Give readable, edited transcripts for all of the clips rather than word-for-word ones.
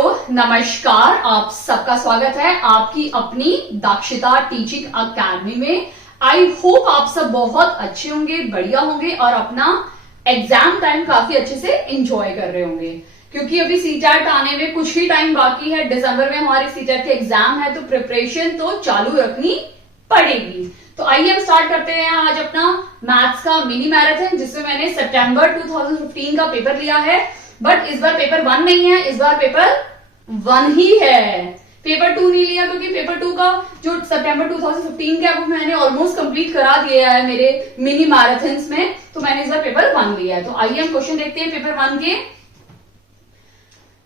Hello नमस्कार, आप सबका स्वागत है आपकी अपनी दक्षता टीचिंग अकेडमी में। आई होप आप सब बहुत अच्छे होंगे, बढ़िया होंगे और अपना एग्जाम टाइम काफी अच्छे से एंजॉय कर रहे होंगे, क्योंकि अभी सीटेट आने में कुछ ही टाइम बाकी है। दिसंबर में हमारे सीटेट के एग्जाम है, तो प्रिपरेशन तो चालू रखनी पड़ेगी। तो आइए हम स्टार्ट करते हैं आज अपना मैथ्स का मिनी मैराथन, जिसमें मैंने सितंबर 2015 का पेपर लिया है। बट इस बार पेपर 1 नहीं है, इस बार पेपर 1 ही है। पेपर 2 नहीं लिया, क्योंकि पेपर 2 का जो सितंबर 2015 का वो मैंने ऑलमोस्ट कंप्लीट करा दिया है मेरे मिनी मैराथन्स में, तो मैंने इस बार पेपर 1 लिया है। तो आइए हम क्वेश्चन देखते हैं पेपर 1 के।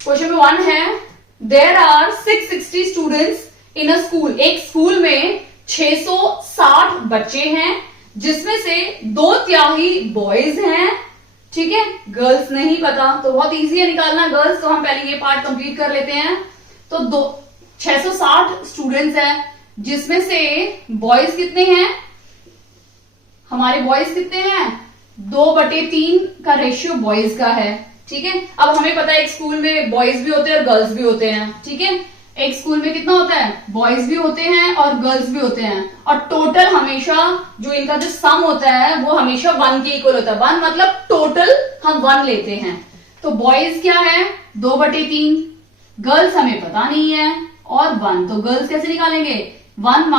क्वेश्चन 1 है, there are 660 students in a school. एक स्कूल में 660 बच्चे हैं, जिसमें से 2/3 बॉयज हैं। ठीक है, गर्ल्स नहीं पता तो बहुत इजी है निकालना गर्ल्स, तो हम पहले ये पार्ट कंप्लीट कर लेते हैं। तो 660 स्टूडेंट्स हैं, जिसमें से बॉयज कितने हैं, हमारे बॉयज कितने हैं, 2/3 का रेशियो बॉयज का है। ठीक है, अब हमें पता है एक स्कूल में बॉयज भी होते हैं और गर्ल्स भी होते हैं। ठीक है, एक स्कूल में कितना होता है, बॉयज भी होते हैं और गर्ल्स भी होते हैं, और टोटल हमेशा जो इनका जो सम होता है वो हमेशा 1 के इक्वल होता है। 1 मतलब टोटल हम 1 लेते हैं। तो बॉयज क्या है, 2/3, गर्ल्स हमें पता नहीं है, और 1। तो गर्ल्स कैसे निकालेंगे, 1 -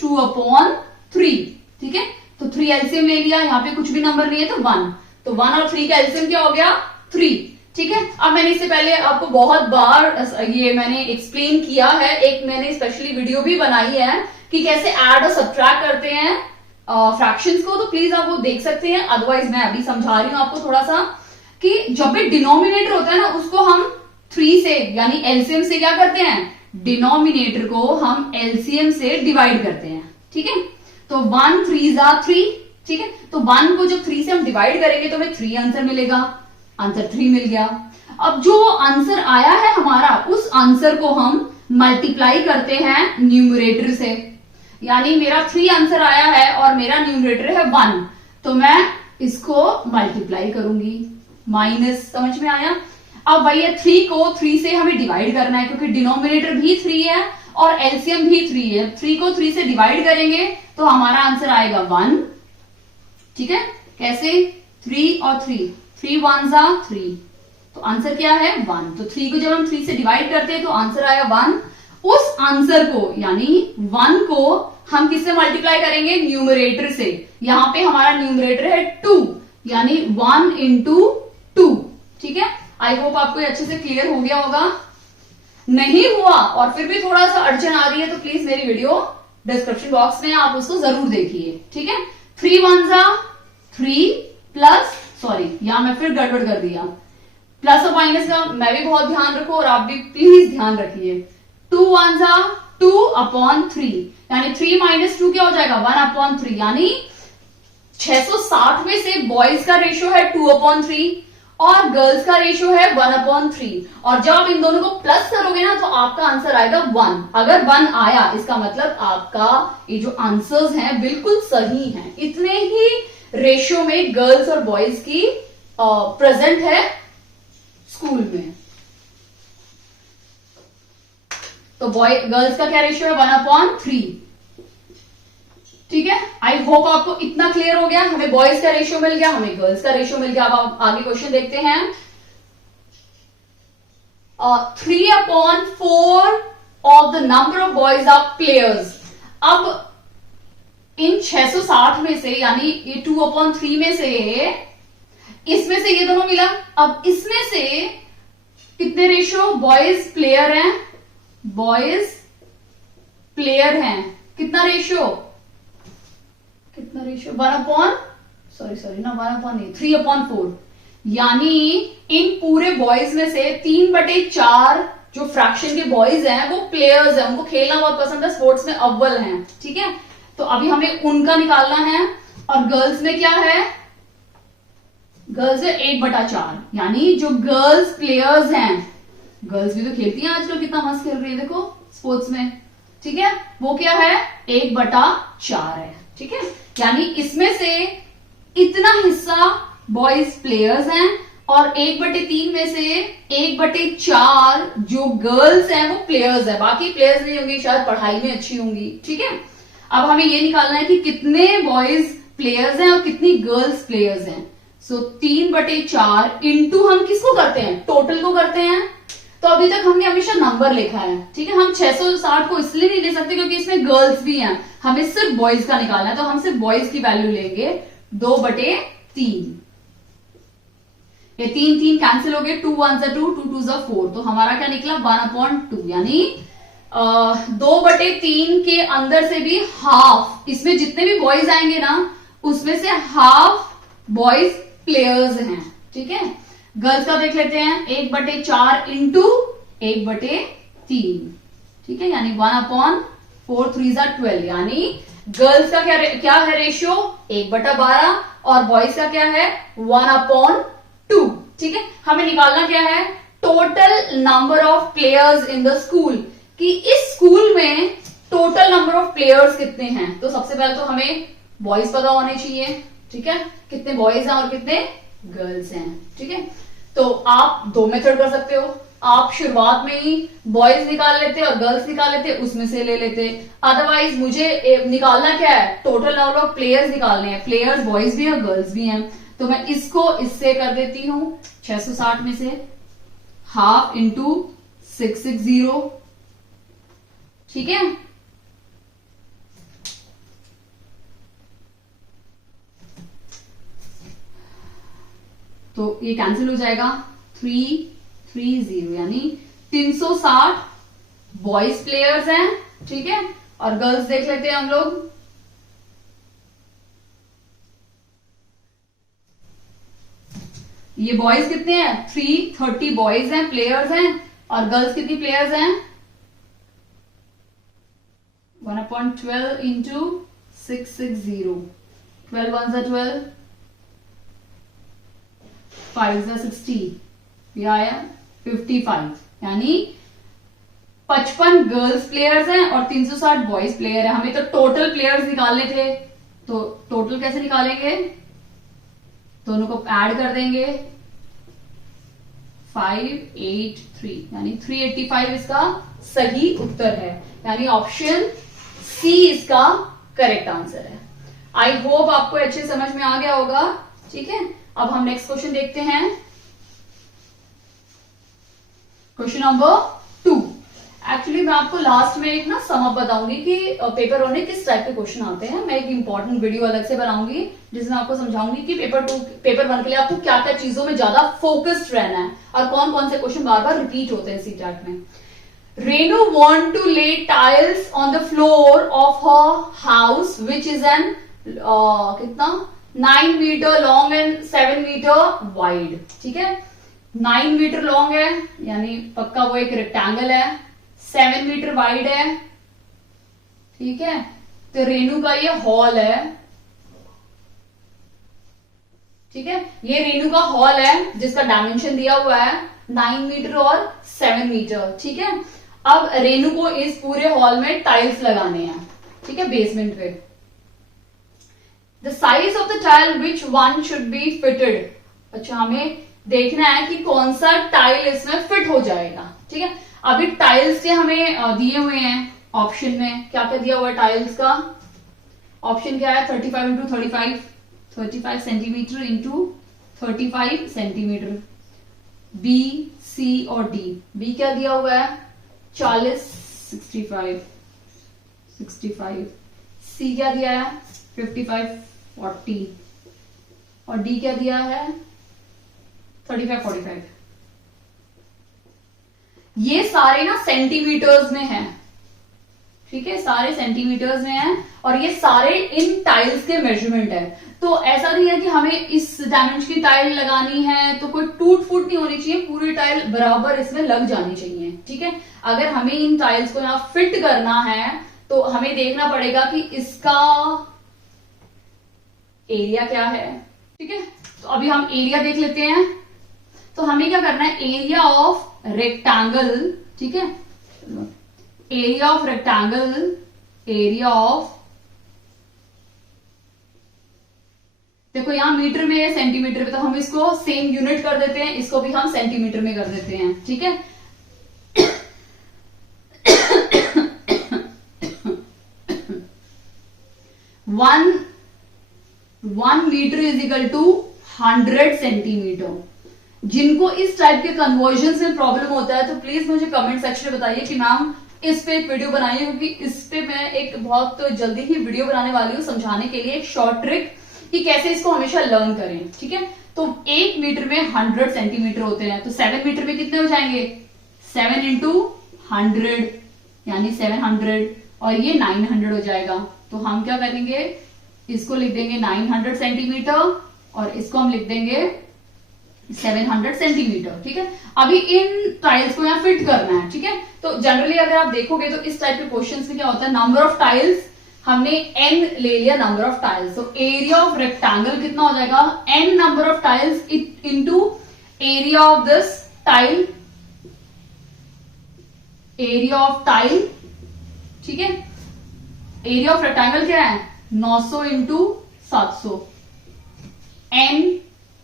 2/3। ठीक है, तो 3 एलसीएम ले लिया, यहाँ पे कुछ भी नंबर नहीं है तो 1। तो 1 और 3 का एलसीएम क्या हो गया, 3। ठीक है, अब मैंने इससे पहले आपको बहुत बार ये मैंने एक्सप्लेन किया है, एक मैंने स्पेशली वीडियो भी बनाई है कि कैसे ऐड और सब्ट्रैक्ट करते हैं फ्रैक्शंस को, तो प्लीज आप वो देख सकते हैं। अदरवाइज मैं अभी समझा रही हूं आपको थोड़ा सा कि जब भी डिनोमिनेटर होता है ना, उसको हम 3 से यानी एलसीएम से क्या करते हैं, डिनोमिनेटर को हम एलसीएम से डिवाइड करते हैं। ठीक है, तो 1 3 3। ठीक है, तो 1 को जब 3 से हम डिवाइड करेंगे तो हमें 3 आंसर मिलेगा, आंसर 3 मिल गया। अब जो आंसर आया है हमारा, उस आंसर को हम मल्टीप्लाई करते हैं न्यूमरेटर से, यानी मेरा 3 आंसर आया है और मेरा न्यूमरेटर है 1, तो मैं इसको मल्टीप्लाई करूंगी, माइनस। समझ में आया। अब भैया 3 को 3 से हमें डिवाइड करना है, क्योंकि डिनोमिनेटर भी 3 है और एलसीएम भी 3 है। 3 को 3 से डिवाइड करेंगे तो हमारा आंसर आएगा 1। ठीक है, कैसे, 3 और 3, 3 1 3, तो आंसर क्या है 1। तो 3 को जब हम 3 से डिवाइड करते हैं तो आंसर आया 1। उस आंसर को यानी 1 को हम किससे मल्टीप्लाई करेंगे, न्यूमरेटर से। यहां पे हमारा न्यूमरेटर है 2, यानी 1 × 2। ठीक है, आई होप आपको अच्छे से क्लियर हो गया होगा। नहीं हुआ और फिर भी थोड़ा सा अड़चन आ रही है तो प्लीज मेरी वीडियो डिस्क्रिप्शन बॉक्स में आप उसको जरूर देखिए। ठीक है, 3 1 3 प्लस, सॉरी यहां मैं फिर गड़बड़ कर दिया, प्लस और माइनस का मैं भी बहुत ध्यान रखो और आप भी प्लीज ध्यान रखिए। 2 1 2/3, यानी 3 - 2 क्या हो जाएगा, 1/3, यानी 660 में से बॉयज का रेशियो है 2/3 और गर्ल्स का रेशियो है 1/3, और जब आप इन दोनों को प्लस करोगे ना तो आपका आंसर आएगा 1। अगर 1 आया इसका मतलब आपका ये जो आंसर्स हैं बिल्कुल सही हैं। इतने ही रेशियो में गर्ल्स और बॉयज की प्रेजेंट है स्कूल में। तो गर्ल्स का क्या रेशियो है, 1/3। ठीक है, आई होप आपको इतना क्लियर हो गया। हमें बॉयज का रेशियो मिल गया, हमें गर्ल्स का रेशियो मिल गया। अब आप आगे क्वेश्चन देखते हैं। 3/4 of the number of boys are players. अब इन 660 में से, यानी ये 2/3 में से, इसमें से ये दोनों मिला। अब इसमें से कितने रेशियो, बॉयज प्लेयर हैं, बॉयज प्लेयर हैं, कितना रेशियो, 3/4, यानी इन पूरे बॉयज में से 3/4 जो फ्रैक्शन के बॉयज हैं वो प्लेयर्स हैं, उनको खेलना बहुत पसंद है, स्पोर्ट्स में अव्वल हैं। ठीक है, तो अभी हमें उनका निकालना है। और गर्ल्स में क्या है, गर्ल्स है 1/4, यानी जो गर्ल्स प्लेयर्स हैं, गर्ल्स भी तो खेलती हैं आजकल, कितना मस्त खेल रही है देखो स्पोर्ट्स में। ठीक है, वो क्या है, 1/4 है। ठीक है, यानी इसमें से इतना हिस्सा बॉयज प्लेयर्स हैं और 1/3 में से 1/4 जो गर्ल्स हैं वो प्लेयर्स है, बाकी प्लेयर्स नहीं होंगी, शायद पढ़ाई में अच्छी होंगी। ठीक है, अब हमें ये निकालना है कि कितने बॉयज प्लेयर्स हैं और कितनी गर्ल्स प्लेयर्स हैं। सो 3/4 इंटू हम किसको करते हैं, टोटल को करते हैं। तो अभी तक हमने हमेशा नंबर लिखा है, ठीक है। हम 660 को इसलिए नहीं ले सकते क्योंकि इसमें गर्ल्स भी हैं, हमें सिर्फ बॉयज का निकालना है, तो हम सिर्फ बॉयज की वैल्यू लेंगे 2/3। ये 3 कैंसिल हो गए, 2 1 2 2 2 4, तो हमारा क्या निकला 1/2, यानी 2/3 के अंदर से भी हाफ, इसमें जितने भी बॉयज आएंगे ना उसमें से हाफ बॉयज प्लेयर्स हैं। ठीक है, गर्ल्स का देख लेते हैं, 1/4 इंटू 1/3, ठीक है, यानी 1/4 3 12, यानी गर्ल्स का क्या है रेशियो 1/12 और बॉयज का क्या है 1/2। ठीक है, हमें निकालना क्या है total number of players in the school, कि इस स्कूल में टोटल नंबर ऑफ प्लेयर्स कितने हैं। तो सबसे पहले तो हमें बॉयज पता होने चाहिए, ठीक है, कितने बॉयज हैं और कितने गर्ल्स हैं। ठीक है, तो आप 2 मेथड कर सकते हो, आप शुरुआत में ही बॉयज निकाल लेते और गर्ल्स निकाल लेते, उसमें से ले लेते। अदरवाइज मुझे निकालना क्या है टोटल नंबर ऑफ प्लेयर्स निकालने हैं, प्लेयर्स बॉयज भी हैं गर्ल्स भी हैं, तो मैं इसको इससे कर देती हूं 660 में से हाफ इंटू 660। ठीक है, तो ये कैंसिल हो जाएगा 330, यानी 360 बॉयज प्लेयर्स हैं। ठीक है, और गर्ल्स देख लेते हैं हम लोग, ये बॉयज कितने हैं 330 बॉयज हैं प्लेयर्स हैं, और गर्ल्स कितनी प्लेयर्स हैं 1/12 इंटू 660, 12 1 12, 5 60, यह आया 55, यानी 55 गर्ल्स प्लेयर्स हैं और 360 बॉयज प्लेयर है। हमें तो टोटल प्लेयर्स निकालने थे, तो टोटल कैसे निकालेंगे, दोनों को ऐड कर देंगे 583, यानी 385 इसका सही उत्तर है, यानी ऑप्शन सी इसका करेक्ट आंसर है। आई होप आपको अच्छे समझ में आ गया होगा। ठीक है, अब हम नेक्स्ट क्वेश्चन देखते हैं, क्वेश्चन नंबर 2। एक्चुअली मैं आपको लास्ट में एक ना सम अप बताऊंगी कि पेपर 1 में किस टाइप के क्वेश्चन आते हैं। मैं एक इंपॉर्टेंट वीडियो अलग से बनाऊंगी जिसमें आपको समझाऊंगी कि पेपर 1 के लिए आपको क्या क्या चीजों में ज्यादा फोकस्ड रहना है और कौन कौन से क्वेश्चन बार बार रिपीट होते हैं सीटेट में। Renu want to lay tiles on the floor of her house which is an कितना 9 metre long and 7 metre wide. ठीक है, 9 मीटर लॉन्ग है यानी पक्का वो एक रेक्टेंगल है, 7 मीटर वाइड है। ठीक है, तो रेनू का ये हॉल है। ठीक है, ये रेनू का हॉल है जिसका डायमेंशन दिया हुआ है 9 मीटर और 7 मीटर। ठीक है, अब रेनू को इस पूरे हॉल में टाइल्स लगाने हैं। ठीक है, बेसमेंट पे the size of the tile which one should be fitted. अच्छा, हमें देखना है कि कौन सा टाइल इसमें फिट हो जाएगा। ठीक है, अभी टाइल्स के हमें दिए हुए हैं ऑप्शन में, क्या क्या दिया हुआ है टाइल्स का। ऑप्शन क्या है 35 into 35 centimetre into 35 centimetre. B, C और डी। बी क्या दिया हुआ है 40 65। सी क्या दिया है 55 40 और डी क्या दिया है 35 45। ये सारे ना सेंटीमीटर्स में हैं। ठीक है, सारे सेंटीमीटर्स में हैं और ये सारे इन टाइल्स के मेजरमेंट है। तो ऐसा नहीं है कि हमें इस डायमेंशन की टाइल लगानी है तो कोई टूट फूट नहीं होनी चाहिए, पूरी टाइल बराबर इसमें लग जानी चाहिए। ठीक है, अगर हमें इन टाइल्स को यहाँ फिट करना है तो हमें देखना पड़ेगा कि इसका एरिया क्या है। ठीक है, तो अभी हम एरिया देख लेते हैं। तो हमें क्या करना है एरिया ऑफ रेक्टेंगल। ठीक है, area of rectangle, area of देखो यहाँ मीटर में है, सेंटीमीटर में, तो हम इसको सेम यूनिट कर देते हैं, इसको भी हम सेंटीमीटर में कर देते हैं, ठीक है। 1 metre is equal to 100 centimetre. जिनको इस टाइप के कन्वर्जन में प्रॉब्लम होता है तो प्लीज मुझे कमेंट सेक्शन में बताइए कि मैम इस पे एक वीडियो बनाइए, क्योंकि इस पे मैं एक बहुत जल्दी ही वीडियो बनाने वाली हूँ समझाने के लिए एक शॉर्ट ट्रिक कि कैसे इसको हमेशा लर्न करें, ठीक है। तो 1 मीटर में 100 सेंटीमीटर होते हैं, तो 7 मीटर में कितने हो जाएंगे, 7 इंटू 100 यानी 700, और ये 900 हो जाएगा। तो हम क्या करेंगे, इसको लिख देंगे 900 सेंटीमीटर और इसको हम लिख देंगे 700 सेंटीमीटर, ठीक है। अभी इन टाइल्स को यहाँ फिट करना है, ठीक है। तो जनरली अगर आप देखोगे तो इस टाइप के क्वेश्चंस में क्या होता है, नंबर ऑफ टाइल्स हमने n ले लिया, नंबर ऑफ टाइल्स, तो एरिया ऑफ रेक्टेंगल कितना हो जाएगा, n number of tiles into area of this tile, area of tile, ठीक है। एरिया ऑफ रेक्टेंगल क्या है, 900 इंटू 700 n,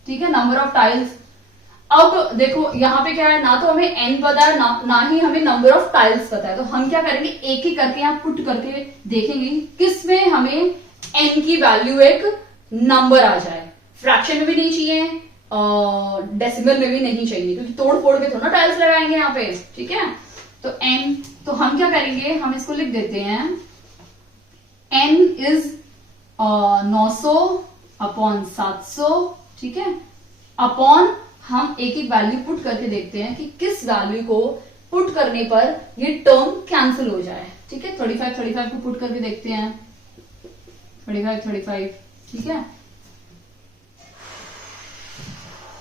ठीक है, नंबर ऑफ टाइल्स। अब देखो यहाँ पे क्या है, ना तो हमें n पता है ना ही हमें नंबर ऑफ टाइल्स पता है, तो हम क्या करेंगे, एक ही करके यहाँ पुट करके देखेंगे किस में हमें n की वैल्यू एक नंबर आ जाए। फ्रैक्शन में भी नहीं चाहिए, डेसिमल में भी नहीं चाहिए, क्योंकि तोड़ फोड़ के थोड़ा टाइल्स लगाएंगे यहाँ पे, ठीक है। तो n, तो हम क्या करेंगे, हम इसको लिख देते हैं n इज 900 अपॉन 700, ठीक है, अपॉन हम एक एक वैल्यू पुट करके देखते हैं कि किस वैल्यू को पुट करने पर ये टर्म कैंसिल हो जाए, ठीक है। 35 को पुट करके देखते हैं, 35, ठीक है,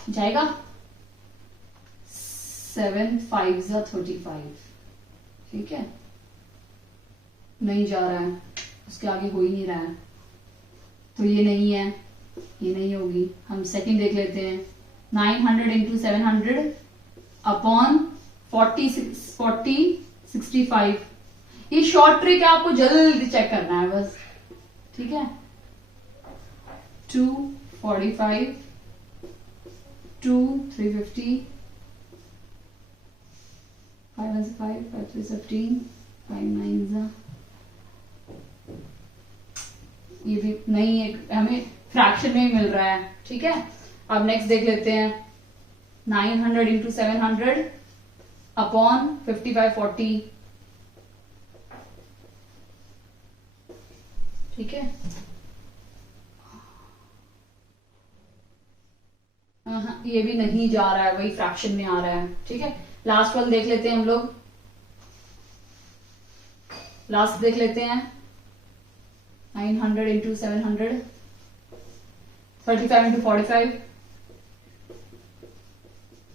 जाएगा 7 5 35, ठीक है, नहीं जा रहा है, उसके आगे हो ही नहीं रहा है, तो ये नहीं है, ये नहीं होगी। हम सेकंड देख लेते हैं, 900 इंटू 700 अपॉन 65। ये शॉर्ट ट्रिक है, आपको जल्दी चेक करना है बस, ठीक है। 245 2 350 5 1 5 5 3 15 5 9 ये भी नहीं है, हमें फ्रैक्शन में ही मिल रहा है, ठीक है। अब नेक्स्ट देख लेते हैं, 900 इंटू 700 अपॉन 55 40, ठीक है। ये भी नहीं जा रहा है, वही फ्रैक्शन में आ रहा है, ठीक है। लास्ट वाला देख लेते हैं हम लोग, लास्ट देख लेते हैं, 900 इंटू 700 35 इंटू 45,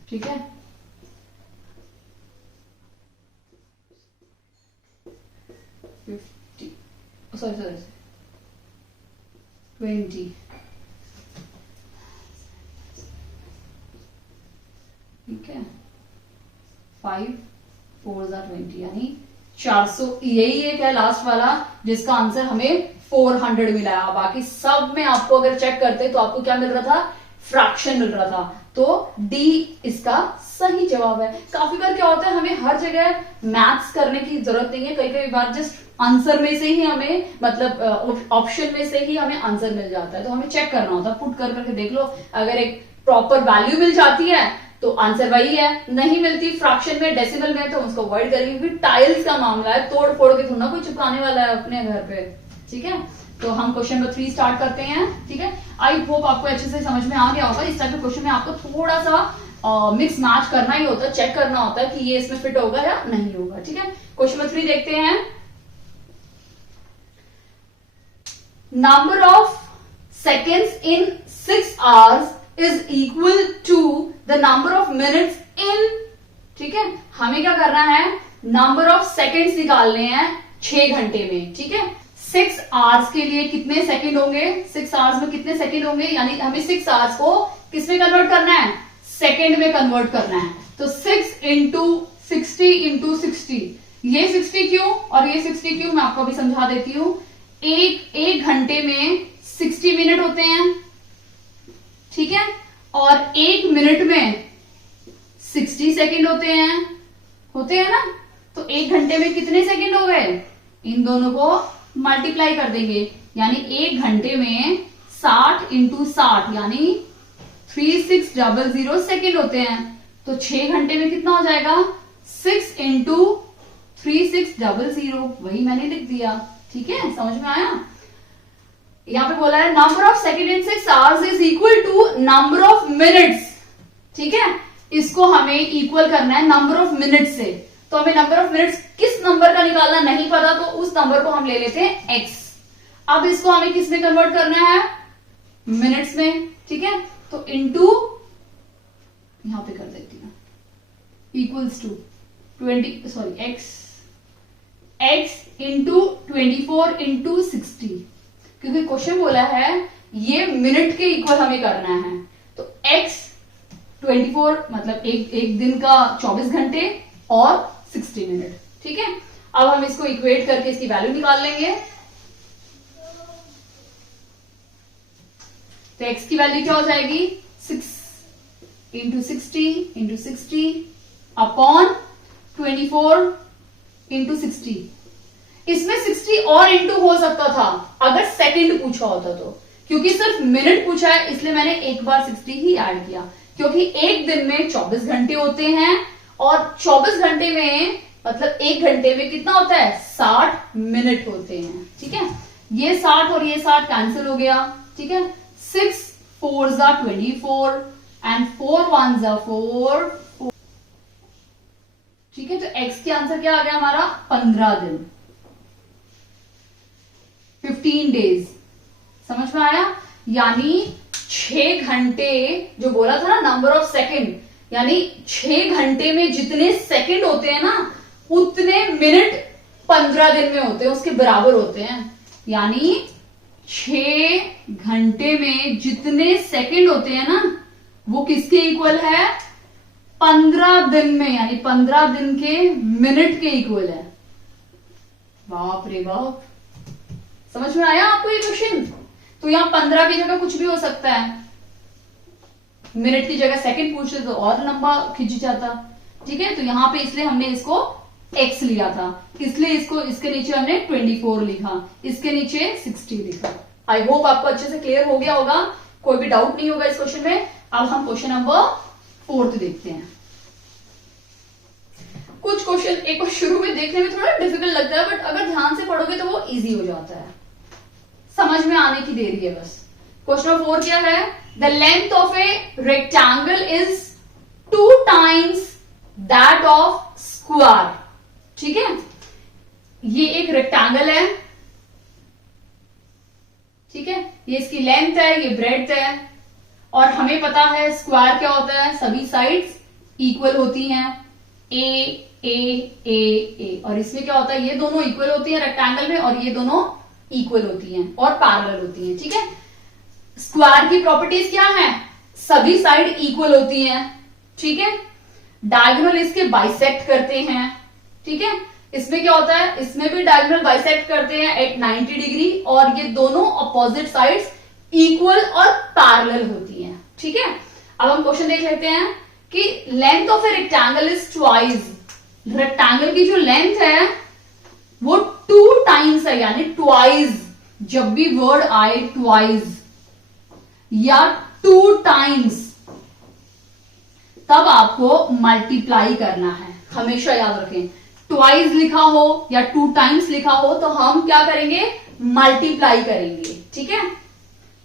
ठीक है। सॉरी 20, ठीक है, 5 4 20 यानी 400। यही एक है लास्ट वाला जिसका आंसर हमें 400 मिला है। बाकी सब में आपको अगर चेक करते तो आपको क्या मिल रहा था, फ्रैक्शन मिल रहा था, तो डी इसका सही जवाब है। काफी बार क्या होता है, हमें हर जगह मैथ्स करने की जरूरत नहीं है, कई कई बार जस्ट आंसर में से ही हमें, मतलब ऑप्शन में से ही हमें आंसर मिल जाता है, तो हमें चेक करना होता है, पुट कर करके देख लो, अगर एक प्रॉपर वैल्यू मिल जाती है तो आंसर वही है, नहीं मिलती फ्रैक्शन में डेसिमल में तो उसको अवॉइड करेंगे, क्योंकि टाइल्स का मामला है, तोड़ फोड़ के थोड़ा कोई चिपकाने वाला है अपने घर पे, ठीक है। तो हम क्वेश्चन नंबर 3 स्टार्ट करते हैं, ठीक है। आई होप आपको अच्छे से समझ में आ गया होगा। इस टाइप के क्वेश्चन में आपको थोड़ा सा मिक्स मैच करना ही होता है, चेक करना होता है कि ये इसमें फिट होगा या नहीं होगा, ठीक है। क्वेश्चन नंबर 3 देखते हैं, number of seconds in 6 hours is equal to the number of minutes in, ठीक है। हमें क्या करना है, नंबर ऑफ सेकेंड्स निकालने हैं 6 घंटे में, ठीक है। 6 आवर्स के लिए कितने सेकंड होंगे, 6 आवर्स में कितने सेकंड होंगे, यानी हमें 6 आवर्स को किस में कन्वर्ट करना है, सेकंड में कन्वर्ट करना है। तो 6 इंटू 60 इंटू 60, ये 60 क्यों और ये 60 क्यों, मैं आपको अभी समझा देती हूँ। एक घंटे में 60 मिनट होते हैं, ठीक है, और 1 मिनट में 60 सेकेंड होते हैं ना, तो 1 घंटे में कितने सेकेंड हो गए, इन दोनों को मल्टीप्लाई कर देंगे, यानी 1 घंटे में 60 इंटू 60 यानी 3600 सेकेंड होते हैं। तो 6 घंटे में कितना हो जाएगा, 6 इंटू 3600, वही मैंने लिख दिया। ठीक है, समझ में आया। यहां पे बोला है number of second in 6 hours is equal to number of minutes. ठीक है, इसको हमें इक्वल करना है नंबर ऑफ मिनट्स से। तो हमें नंबर ऑफ मिनट्स किस नंबर का निकालना नहीं पता, तो उस नंबर को हम ले लेते हैं x। अब इसको हमें किस में कन्वर्ट करना है, मिनट्स में। ठीक है, तो इंटू यहां पे कर देती हूं, equals to 20 x into 24 into 60, क्योंकि क्वेश्चन बोला है ये मिनट के इक्वल हमें करना है। तो x 24 मतलब एक दिन का 24 घंटे और 60 मिनट। ठीक है, अब हम इसको इक्वेट करके इसकी वैल्यू निकाल लेंगे। तो x की वैल्यू क्या हो जाएगी, 6 इंटू 60 अपॉन 24 इंटू 60। इसमें 60 और इंटू हो सकता था अगर सेकंड पूछा होता तो, क्योंकि सिर्फ मिनट पूछा है इसलिए मैंने एक बार 60 ही ऐड किया, क्योंकि एक दिन में 24 घंटे होते हैं और 24 घंटे में मतलब 1 घंटे में कितना होता है, 60 मिनट होते हैं। ठीक है, ये 60 और ये 60 कैंसिल हो गया। ठीक है, 6 4s are 24 and 4 1s are 4। ठीक है, तो x के आंसर क्या आ गया हमारा, 15 दिन, 15 डेज। समझ में आया। यानी 6 घंटे जो बोला था ना नंबर ऑफ सेकेंड, यानी 6 घंटे में जितने सेकंड होते हैं ना उतने मिनट 15 दिन में होते हैं, उसके बराबर होते हैं। यानी 6 घंटे में जितने सेकंड होते हैं ना वो किसके इक्वल है, 15 दिन में, यानी 15 दिन के मिनट के इक्वल है। बाप रे बाप, समझ में आया आपको ये क्वेश्चन। तो यहां 15 की जगह कुछ भी हो सकता है, मिनट की जगह सेकंड पूछते तो और लंबा खिंच जाता। ठीक है, तो यहां पे इसलिए हमने इसको x लिया था, इसलिए इसको इसके नीचे हमने 24 लिखा, इसके नीचे 60 लिखा। आई होप आपको अच्छे से क्लियर हो गया होगा, कोई भी डाउट नहीं होगा इस क्वेश्चन में। अब हम क्वेश्चन नंबर 4 देखते हैं। कुछ क्वेश्चन एक बार शुरू में देखने में थोड़ा डिफिकल्ट लगता है, बट अगर ध्यान से पढ़ोगे तो वो इजी हो जाता है, समझ में आने की देरी है बस। क्वेश्चन नंबर 4 क्या है, the length of a rectangle is 2 times that of square. ठीक है, ये एक रेक्टेंगल है। ठीक है, ये इसकी लेंथ है, ये ब्रेड्थ है, और हमें पता है स्क्वायर क्या होता है, सभी साइड्स इक्वल होती हैं, ए ए ए ए, और इसमें क्या होता है, ये दोनों इक्वल होती हैं रेक्टेंगल में, और ये दोनों इक्वल होती हैं और पैरेलल होती हैं। ठीक है, स्क्वायर की प्रॉपर्टीज क्या है, सभी साइड इक्वल होती हैं। ठीक है, डायगोनल इसके बाइसेक्ट करते हैं। ठीक है, इसमें क्या होता है, इसमें भी डायगोनल बाइसेक्ट करते हैं एट 90 डिग्री, और ये दोनों अपोजिट साइड्स इक्वल और पैरेलल होती हैं। ठीक है, अब हम क्वेश्चन देख लेते हैं कि length of a rectangle is twice. Rectangle की जो लेंथ है वो 2 times है, यानी ट्वाइस। जब भी वर्ड आए ट्वाइस या 2 times, तब आपको मल्टीप्लाई करना है। हमेशा याद रखें, ट्वाइस लिखा हो या 2 times लिखा हो तो हम क्या करेंगे, मल्टीप्लाई करेंगे। ठीक है,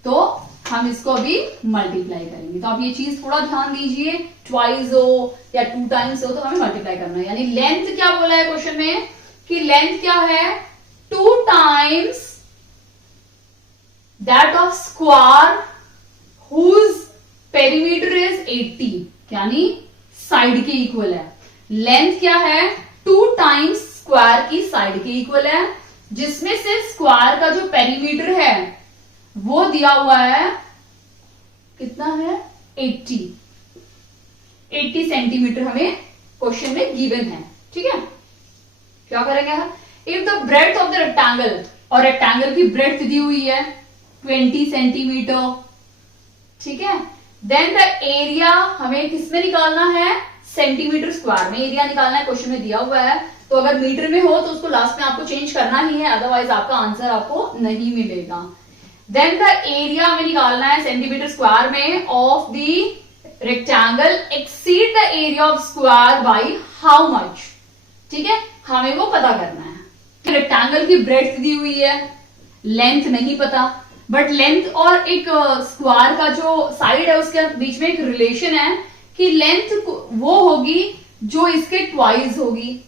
तो हम इसको अभी मल्टीप्लाई करेंगे। तो आप ये चीज थोड़ा ध्यान दीजिए, ट्वाइस हो या 2 times हो तो हमें मल्टीप्लाई करना है। यानी लेंथ क्या बोला है क्वेश्चन में कि लेंथ क्या है, 2 times that of square whose perimeter is 80, यानी साइड के इक्वल है। लेंथ क्या है, 2 times स्क्वायर की साइड के इक्वल है, जिसमें से स्क्वायर का जो पेरीमीटर है वो दिया हुआ है, कितना है, 80 सेंटीमीटर हमें क्वेश्चन में गिवन है। ठीक है, क्या करेंगे, if the breadth of the rectangle, और रेक्टेंगल की ब्रेड्थ दी हुई है 20 सेंटीमीटर। ठीक है, देन द एरिया हमें किसमें निकालना है, सेंटीमीटर स्क्वायर में एरिया निकालना है, क्वेश्चन में दिया हुआ है। तो अगर मीटर में हो तो उसको लास्ट में आपको चेंज करना ही है, अदरवाइज आपका आंसर आपको नहीं मिलेगा। देन द एरिया हमें निकालना है सेंटीमीटर स्क्वायर में of the rectangle exceed the area of square by how much, ठीक है, हमें वो पता करना है। रेक्टेंगल की ब्रेड्थ दी हुई है, लेंथ नहीं पता, बट लेंथ और एक स्क्वायर का जो साइड है उसके बीच में एक रिलेशन है कि लेंथ वो होगी जो इसके ट्वाइस होगी,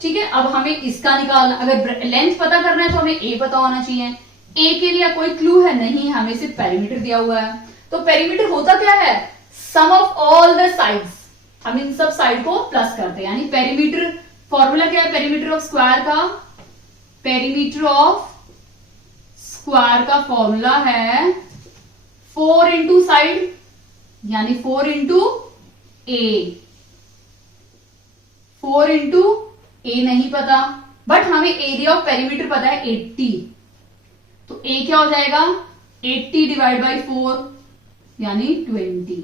ठीक है। अब हमें इसका निकालना, अगर लेंथ पता करना है तो हमें ए पता होना चाहिए। ए के लिए कोई क्लू है नहीं, हमें सिर्फ पेरीमीटर दिया हुआ है। तो पेरीमीटर होता क्या है, सम ऑफ ऑल द साइड्स, हम इन सब साइड को प्लस करते हैं, यानी पेरीमीटर फॉर्मूला क्या है, पेरीमीटर ऑफ स्क्वायर का, पेरीमीटर ऑफ स्क्वायर का फॉर्मूला है 4 इंटू साइड, यानी 4 इंटू ए, 4 इंटू ए नहीं पता, बट हमें एरिया ऑफ पेरीमीटर पता है 80, तो ए क्या हो जाएगा 80 डिवाइड बाई 4 यानी 20।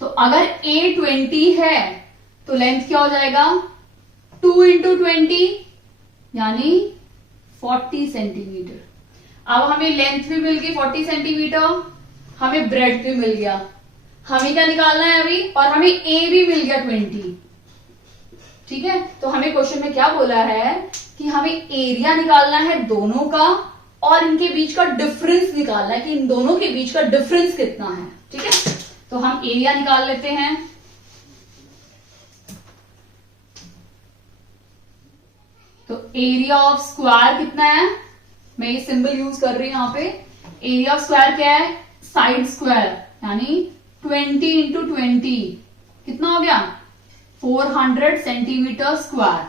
तो अगर ए 20 है तो लेंथ क्या हो जाएगा 2 इंटू 20 यानी 40 सेंटीमीटर। अब हमें लेंथ भी मिल गई 40 सेंटीमीटर, हमें ब्रेड्थ भी मिल गया, हमें क्या निकालना है अभी, और हमें ए भी मिल गया 20, ठीक है। तो हमें क्वेश्चन में क्या बोला है कि हमें एरिया निकालना है दोनों का और इनके बीच का डिफरेंस निकालना है कि इन दोनों के बीच का डिफरेंस कितना है, ठीक है। तो हम एरिया निकाल लेते हैं। तो एरिया ऑफ स्क्वायर कितना है, मैं ये सिंबल यूज कर रही हूं यहां पे। एरिया ऑफ स्क्वायर क्या है, साइड स्क्वायर, यानी 20 इंटू 20 कितना हो गया 400 सेंटीमीटर स्क्वायर।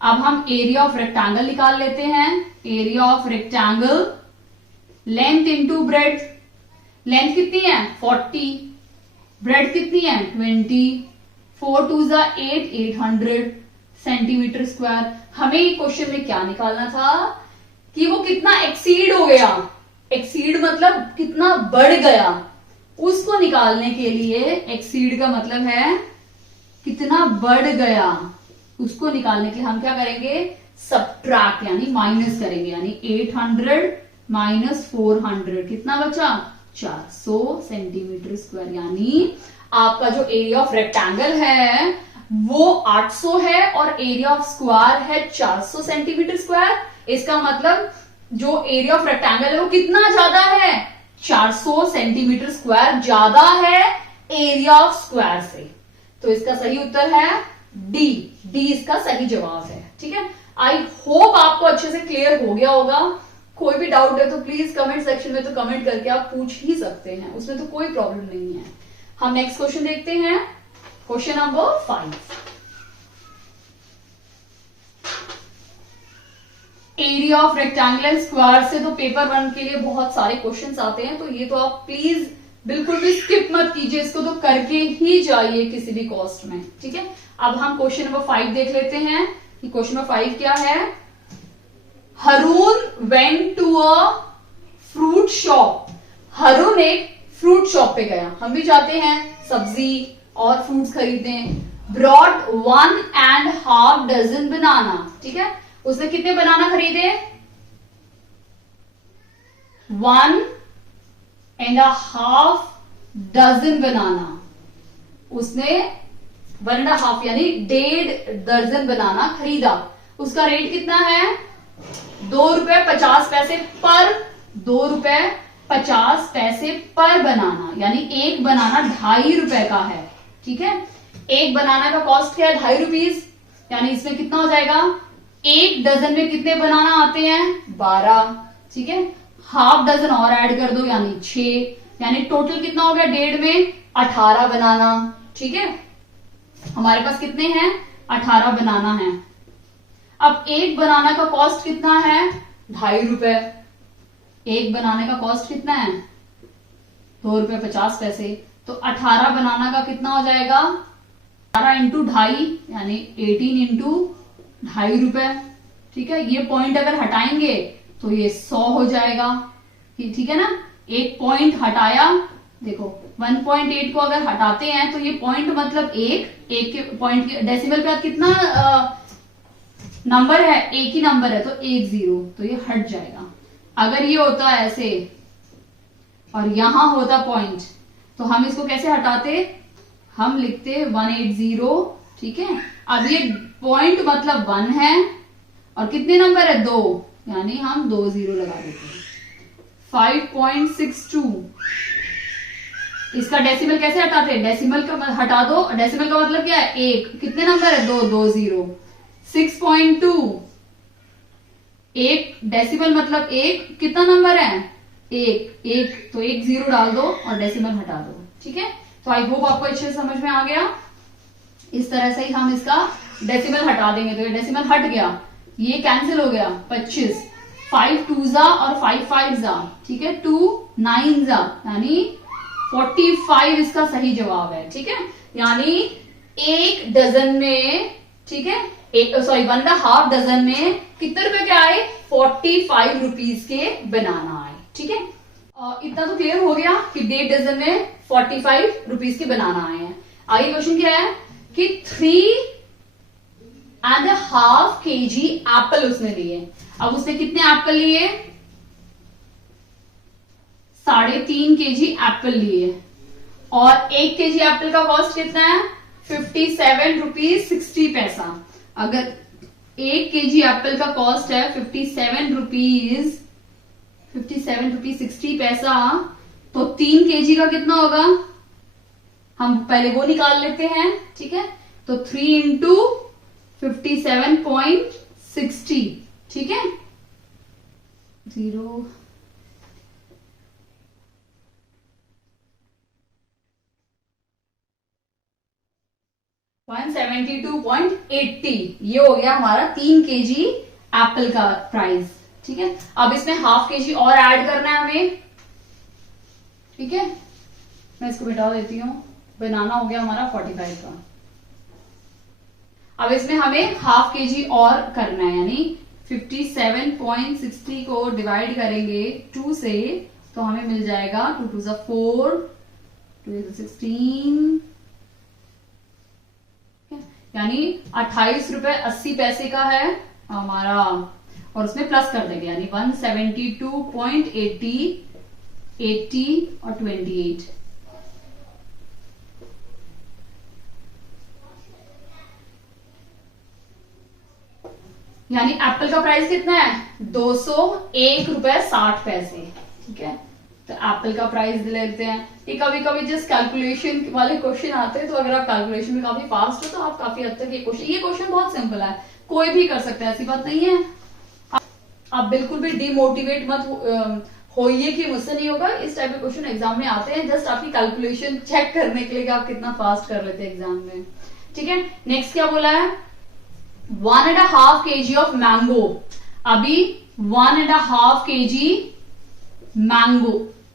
अब हम एरिया ऑफ रेक्टेंगल निकाल लेते हैं। Area of rectangle length into breadth, length कितनी है 40, ब्रेड्थ कितनी है 20, 4 2 जा 8, 800 सेंटीमीटर स्क्वायर। हमें क्वेश्चन में क्या निकालना था कि वो कितना एक्सीड हो गया, एक्सीड मतलब कितना बढ़ गया, उसको निकालने के लिए एक्सीड का मतलब है कितना बढ़ गया, उसको निकालने के लिए हम क्या करेंगे सबट्रैक्ट यानी माइनस करेंगे, यानी 800 माइनस 400 कितना बचा 400 सेंटीमीटर स्क्वायर। यानी आपका जो एरिया ऑफ रेक्टेंगल है वो 800 है और एरिया ऑफ स्क्वायर है 400 सेंटीमीटर स्क्वायर। इसका मतलब जो एरिया ऑफ रेक्टेंगल है वो कितना ज्यादा है 400 सेंटीमीटर स्क्वायर ज्यादा है एरिया ऑफ स्क्वायर से। तो इसका सही उत्तर है डी, डी इसका सही जवाब है, ठीक है। आई होप आपको अच्छे से क्लियर हो गया होगा। कोई भी डाउट है तो प्लीज कमेंट सेक्शन में तो कमेंट करके आप पूछ ही सकते हैं, उसमें तो कोई प्रॉब्लम नहीं है। हम नेक्स्ट क्वेश्चन देखते हैं, question number 5। Area of rectangular square से तो पेपर 1 के लिए बहुत सारे क्वेश्चंस आते हैं, तो ये तो आप प्लीज बिल्कुल भी स्किप मत कीजिए, इसको तो करके ही जाइए किसी भी कॉस्ट में, ठीक है। अब हम क्वेश्चन नंबर 5 देख लेते हैं कि क्वेश्चन नंबर 5 क्या है। Haroon went to a fruit shop, Haroon एक फ्रूट शॉप पे गया, हम भी चाहते हैं सब्जी और फ्रूट्स खरीदें। ब्रॉट 1.5 डजन बनाना, ठीक है, उसने कितने बनाना खरीदे 1.5 डजन बनाना, उसने 1.5 यानी 1.5 दर्जन बनाना खरीदा। उसका रेट कितना है ₹2.50 पर, ₹2.50 पर बनाना, यानी एक बनाना ₹2.5 का है, ठीक है। एक बनाना का कॉस्ट क्या है ₹2.5, यानी इसमें कितना हो जाएगा, एक डजन में कितने बनाना आते हैं 12, ठीक है। हाफ डजन और ऐड कर दो यानी 6, यानी टोटल कितना हो गया 1.5 में 18 बनाना, ठीक है। हमारे पास कितने हैं 18 बनाना है। अब एक बनाना का कॉस्ट कितना है ₹2.5, एक बनाने का कॉस्ट कितना है ₹2.50, तो 18 बनाना का कितना हो जाएगा 18 इंटू 2.5 यानी 18 इंटू ₹2.5, ठीक है। ये पॉइंट अगर हटाएंगे तो ये 100 हो जाएगा, ठीक है ना। एक पॉइंट हटाया, देखो 1.8 को अगर हटाते हैं तो ये पॉइंट मतलब एक के पॉइंट के डेसिमल का कितना नंबर है, एक ही नंबर है तो 10, तो ये हट जाएगा। अगर ये होता ऐसे और यहां होता पॉइंट तो हम इसको कैसे हटाते, हम लिखते 180, ठीक है। अब ये पॉइंट मतलब 1 है और कितने नंबर है 2, यानी हम 2 0 लगा देते हैं। 5.62 इसका डेसिमल कैसे हटाते हैं, डेसिमल का हटा दो, डेसिमल का मतलब क्या है एक, कितने नंबर है 2 2 0। 6.2 एक डेसिमल मतलब एक, कितना नंबर है एक, तो 1 0 डाल दो और डेसिमल हटा दो, ठीक है। तो आई होप आपको अच्छे से समझ में आ गया। इस तरह से ही हम इसका डेसिमल हटा देंगे तो ये डेसिमल हट गया, ये कैंसिल हो गया 25, 5 2 और 5 5 ठीक है, 2 9 यानी 45 इसका सही जवाब है, ठीक है। यानी एक डजन में, ठीक है, 1.5 डजन में कितने रुपए के आए, 45 रुपीज के बनाना आए, ठीक है। इतना तो क्लियर हो गया कि 1.5 डजन में 45 रुपीज के बनाना आए हैं। आगे क्वेश्चन क्या है कि 3.5 kg एप्पल उसने लिए। अब उसने कितने एप्पल लिए, 3.5 kg एप्पल लिए और 1 kg एप्पल का कॉस्ट कितना है 57 रुपीज 60 पैसा। अगर 1 kg एप्पल का कॉस्ट है 57 रुपीज 60 पैसा, तो 3 kg का कितना होगा, हम पहले वो निकाल लेते हैं, ठीक है। तो 3 इंटू 57.60, ठीक है, 0 172.80, ये हो गया हमारा 3 kg एप्पल का प्राइस, ठीक है। अब इसमें ½ kg और ऐड करना है हमें, ठीक है। मैं इसको मिटा देती हूँ, बनाना हो गया हमारा 45 का। अब इसमें हमें ½ kg और करना है, यानी 57.60 को डिवाइड करेंगे 2 से तो हमें मिल जाएगा 2 2 4, 2 16, यानी 28 रुपए 80 पैसे का है हमारा, और उसमें प्लस कर देंगे यानी 172.80, 80 और 28। यानी एप्पल का प्राइस कितना है 201 रुपए 60 पैसे, ठीक है। तो एप्पल का प्राइस लेते हैं। ये कभी कभी जस्ट कैलकुलेशन वाले क्वेश्चन आते हैं, तो अगर आप कैलकुलेशन में काफी फास्ट हो तो आप काफी हद तक ये क्वेश्चन बहुत सिंपल है, कोई भी कर सकता है, ऐसी बात नहीं है। आप बिल्कुल भी डिमोटिवेट मत होइए कि मुझसे नहीं होगा। इस टाइप के क्वेश्चन एग्जाम में आते हैं जस्ट आपकी कैलकुलेशन चेक करने के लिए कि आप कितना फास्ट कर लेते हैं एग्जाम में, ठीक है। नेक्स्ट क्या बोला है, 1.5 kg ऑफ मैंगो। अभी 1.5 kg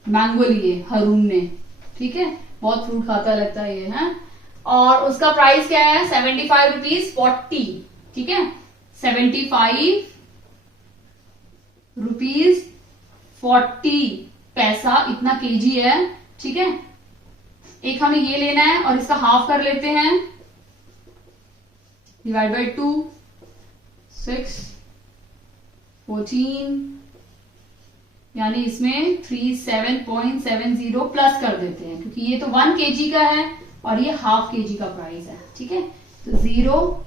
मैंगो लिए हरून ने, ठीक है, बहुत फ्रूट खाता लगता है ये है, और उसका प्राइस क्या है 75 रुपीज 40, ठीक है, 75 रुपीज 40 पैसा इतना केजी है, ठीक है। एक हमें ये लेना है और इसका हाफ कर लेते हैं, डिवाइड बाई 2, 6, 14, यानी इसमें 37.70 प्लस कर देते हैं क्योंकि ये तो 1 kg का है और ये ½ kg का प्राइस है, ठीक है। तो 0,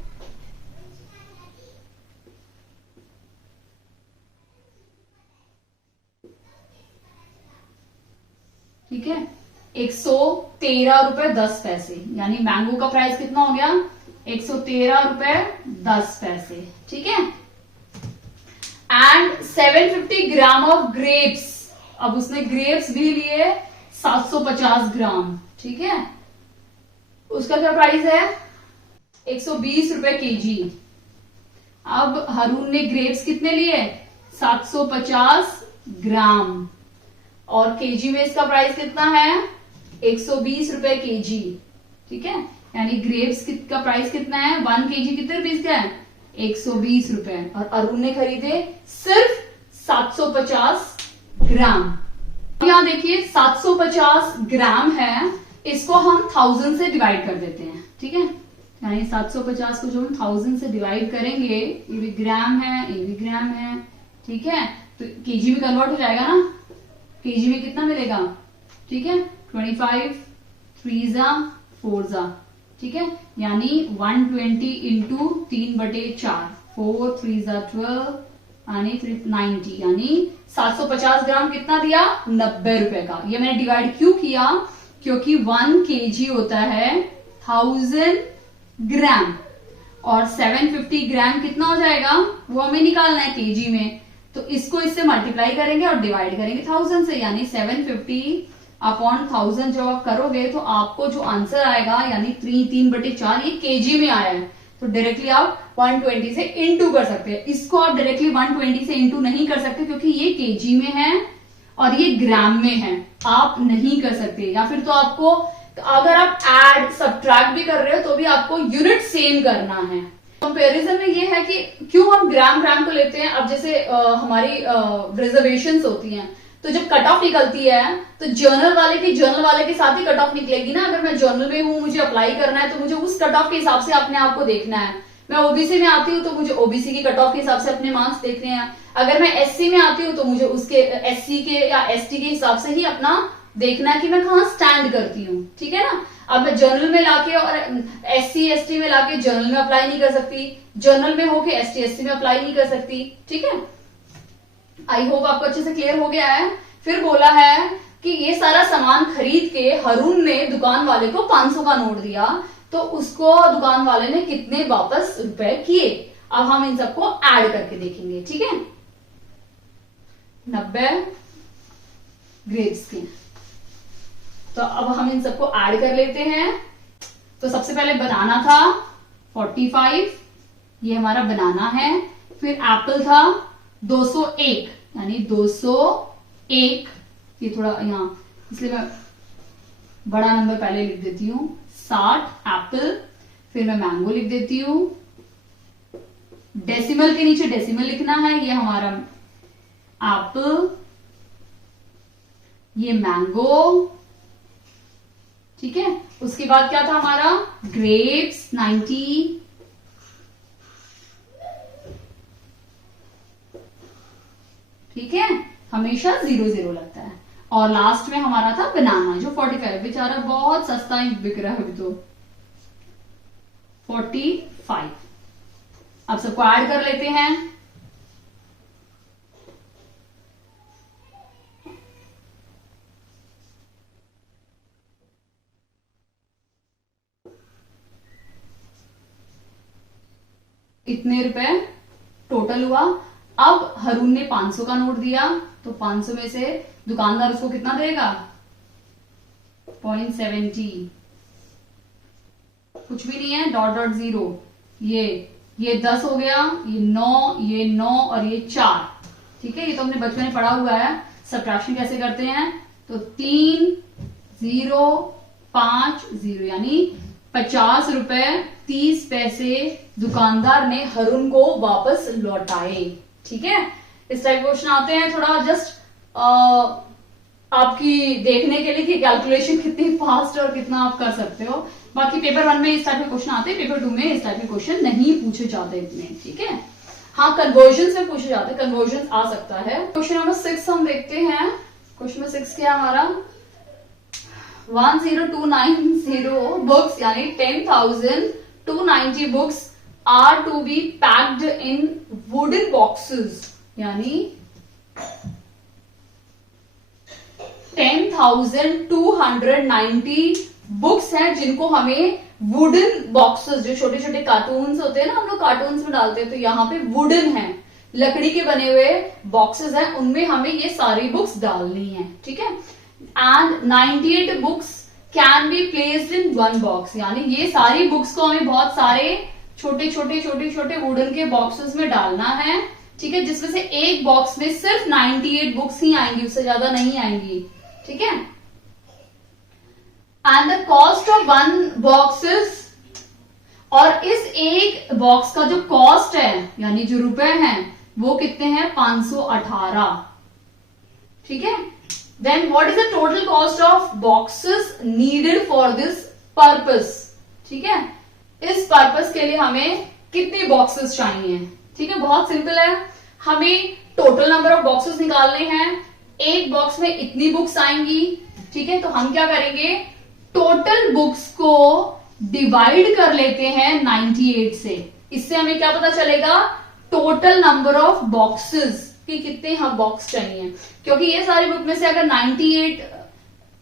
ठीक है, 113 रुपए 10 पैसे, यानी मैंगो का प्राइस कितना हो गया 113 रुपए 10 पैसे, ठीक है। And 750 gram of grapes. अब उसने ग्रेप्स भी लिए 750 ग्राम, ठीक है। उसका क्या प्राइस है 120 रुपए केजी। अब हरून ने ग्रेप्स कितने लिए 750 ग्राम और केजी में इसका प्राइस कितना है 120 रुपए केजी, ठीक है। यानी ग्रेप्स का प्राइस कितना है 1 केजी कितने रुपीज का है 120 रुपए, और अरुण ने खरीदे सिर्फ 750 ग्राम, यहाँ देखिए 750 ग्राम है, इसको हम 1000 से डिवाइड कर देते हैं, ठीक है। यानी 750 को जो हम 1000 से डिवाइड करेंगे, ये भी ग्राम है, ये भी ग्राम है, ठीक है, तो केजी में कन्वर्ट हो जाएगा ना। केजी में कितना मिलेगा, ठीक है, 25 3 जा 4 जा, ठीक है, यानी 120 इंटू 3/4, 4 3 जा 12 यानी 90, यानी 750 ग्राम कितना दिया, 90 रुपए का। ये मैंने डिवाइड क्यों किया, क्योंकि 1 केजी होता है 1000 ग्राम और 750 ग्राम कितना हो जाएगा, वो हमें निकालना है केजी में, तो इसको इससे मल्टीप्लाई करेंगे और डिवाइड करेंगे 1000 से, यानी 750 अपॉन 1000 जब आप करोगे तो आपको जो आंसर आएगा, यानी 3/4 ये केजी में आया है, तो डायरेक्टली आप 120 से इंटू कर सकते हैं। इसको आप डायरेक्टली 120 से इंटू नहीं कर सकते क्योंकि ये केजी में है और ये ग्राम में है, आप नहीं कर सकते। या फिर तो आपको, अगर आप ऐड सब्ट्रैक्ट भी कर रहे हो तो भी आपको यूनिट सेम करना है। कंपैरिजन में ये है कि क्यों हम ग्राम ग्राम को लेते हैं। अब जैसे हमारी रिजर्वेशंस होती हैं, तो जब कट ऑफ निकलती है तो जर्नल वाले के साथ ही कट ऑफ निकलेगी ना। अगर मैं जर्नल में हूं, मुझे अप्लाई करना है, तो मुझे उस कट ऑफ के हिसाब से अपने आप को देखना है। मैं ओबीसी में आती हूँ तो मुझे ओबीसी की कट ऑफ के हिसाब से अपने मार्क्स देखने हैं। अगर मैं एससी में आती हूँ तो मुझे उसके एससी के या एसटी के हिसाब से ही अपना देखना है कि मैं कहाँ स्टैंड करती हूँ, ठीक है ना। अब मैं जर्नल में लाके और एससी एसटी में लाके जर्नल में अप्लाई नहीं कर सकती, जर्नल में होके एसटी एससी में अप्लाई नहीं कर सकती, ठीक है। आई होप आपको अच्छे से क्लियर हो गया है। फिर बोला है कि ये सारा सामान खरीद के हरून ने दुकान वाले को 500 का नोट दिया, तो उसको दुकान वाले ने कितने वापस रुपए किए। अब हम इन सबको ऐड करके देखेंगे, ठीक है। 90 ग्रेप्स के, तो अब हम इन सबको ऐड कर लेते हैं। तो सबसे पहले बनाना था 45, ये हमारा बनाना है। फिर एप्पल था 201, यानी 201, ये थोड़ा यहां इसलिए मैं बड़ा नंबर पहले लिख देती हूं, 60 एप्पल। फिर मैं मैंगो लिख देती हूं, डेसिमल के नीचे डेसिमल लिखना है, ये हमारा एप्पल, ये मैंगो, ठीक है। उसके बाद क्या था हमारा, ग्रेप्स 90, ठीक है, हमेशा 0 लगता है। और लास्ट में हमारा था बनाना जो 45, बेचारा बहुत सस्ता ही बिक रहा है अभी तो, 45। अब सबको ऐड कर लेते हैं। इतने रुपए टोटल हुआ। अब हरून ने 500 का नोट दिया, तो 500 में से दुकानदार उसको कितना देगा, 0.70, कुछ भी नहीं है, .0। ये 10 हो गया, ये 9, ये 9 और ये 4, ठीक है। ये तो हमने बचपन में पढ़ा हुआ है सब्ट्रैक्शन कैसे करते हैं। तो 3 0 5 0, यानी 50 रुपए 30 पैसे दुकानदार ने हरून को वापस लौटाए, ठीक है। इस टाइप क्वेश्चन आते हैं, थोड़ा जस्ट आपकी देखने के लिए कि कैलकुलेशन कितनी फास्ट और कितना आप कर सकते हो। बाकी पेपर 1 में इस टाइप के क्वेश्चन आते हैं, पेपर 2 में इस टाइप के क्वेश्चन नहीं पूछे जाते इतने, ठीक है। हाँ, कन्वर्जन में पूछे जाते हैं, कन्वर्जन आ सकता है। क्वेश्चन नंबर 6 हम देखते हैं। क्वेश्चन नंबर 6 क्या हमारा, 10290 बुक्स यानी 10,290 books are to be packed in wooden boxes, यानी 10,290 बुक्स हैं जिनको हमें वुडन बॉक्सेस, जो छोटे छोटे कार्टून्स होते हैं ना, हम लोग कार्टून्स में डालते हैं, तो यहाँ पे वुडन है, लकड़ी के बने हुए बॉक्सेस हैं, उनमें हमें ये सारी बुक्स डालनी है, ठीक है। And 98 books can be placed in one box, यानी ये सारी बुक्स को हमें बहुत सारे छोटे छोटे वुडन के बॉक्सेस में डालना है, ठीक है, जिसमें से एक बॉक्स में सिर्फ 98 बुक्स ही आएंगी, उससे ज्यादा नहीं आएंगी, ठीक है। And the cost of one boxes, और इस एक बॉक्स का जो कॉस्ट है यानी जो रुपए हैं वो कितने हैं, 518, ठीक है। Then what is the total cost of boxes needed for this purpose, ठीक है, इस पर्पस के लिए हमें कितने बॉक्सेस चाहिए, ठीक है, बहुत सिंपल है, हमें टोटल नंबर ऑफ बॉक्सेस निकालने हैं, एक बॉक्स में इतनी बुक्स आएंगी, ठीक है, तो हम क्या करेंगे, टोटल बुक्स को डिवाइड कर लेते हैं 98 से, इससे हमें क्या पता चलेगा, टोटल नंबर ऑफ बॉक्सेस कि कितने हम बॉक्स चाहिए, क्योंकि ये सारी बुक में से अगर 98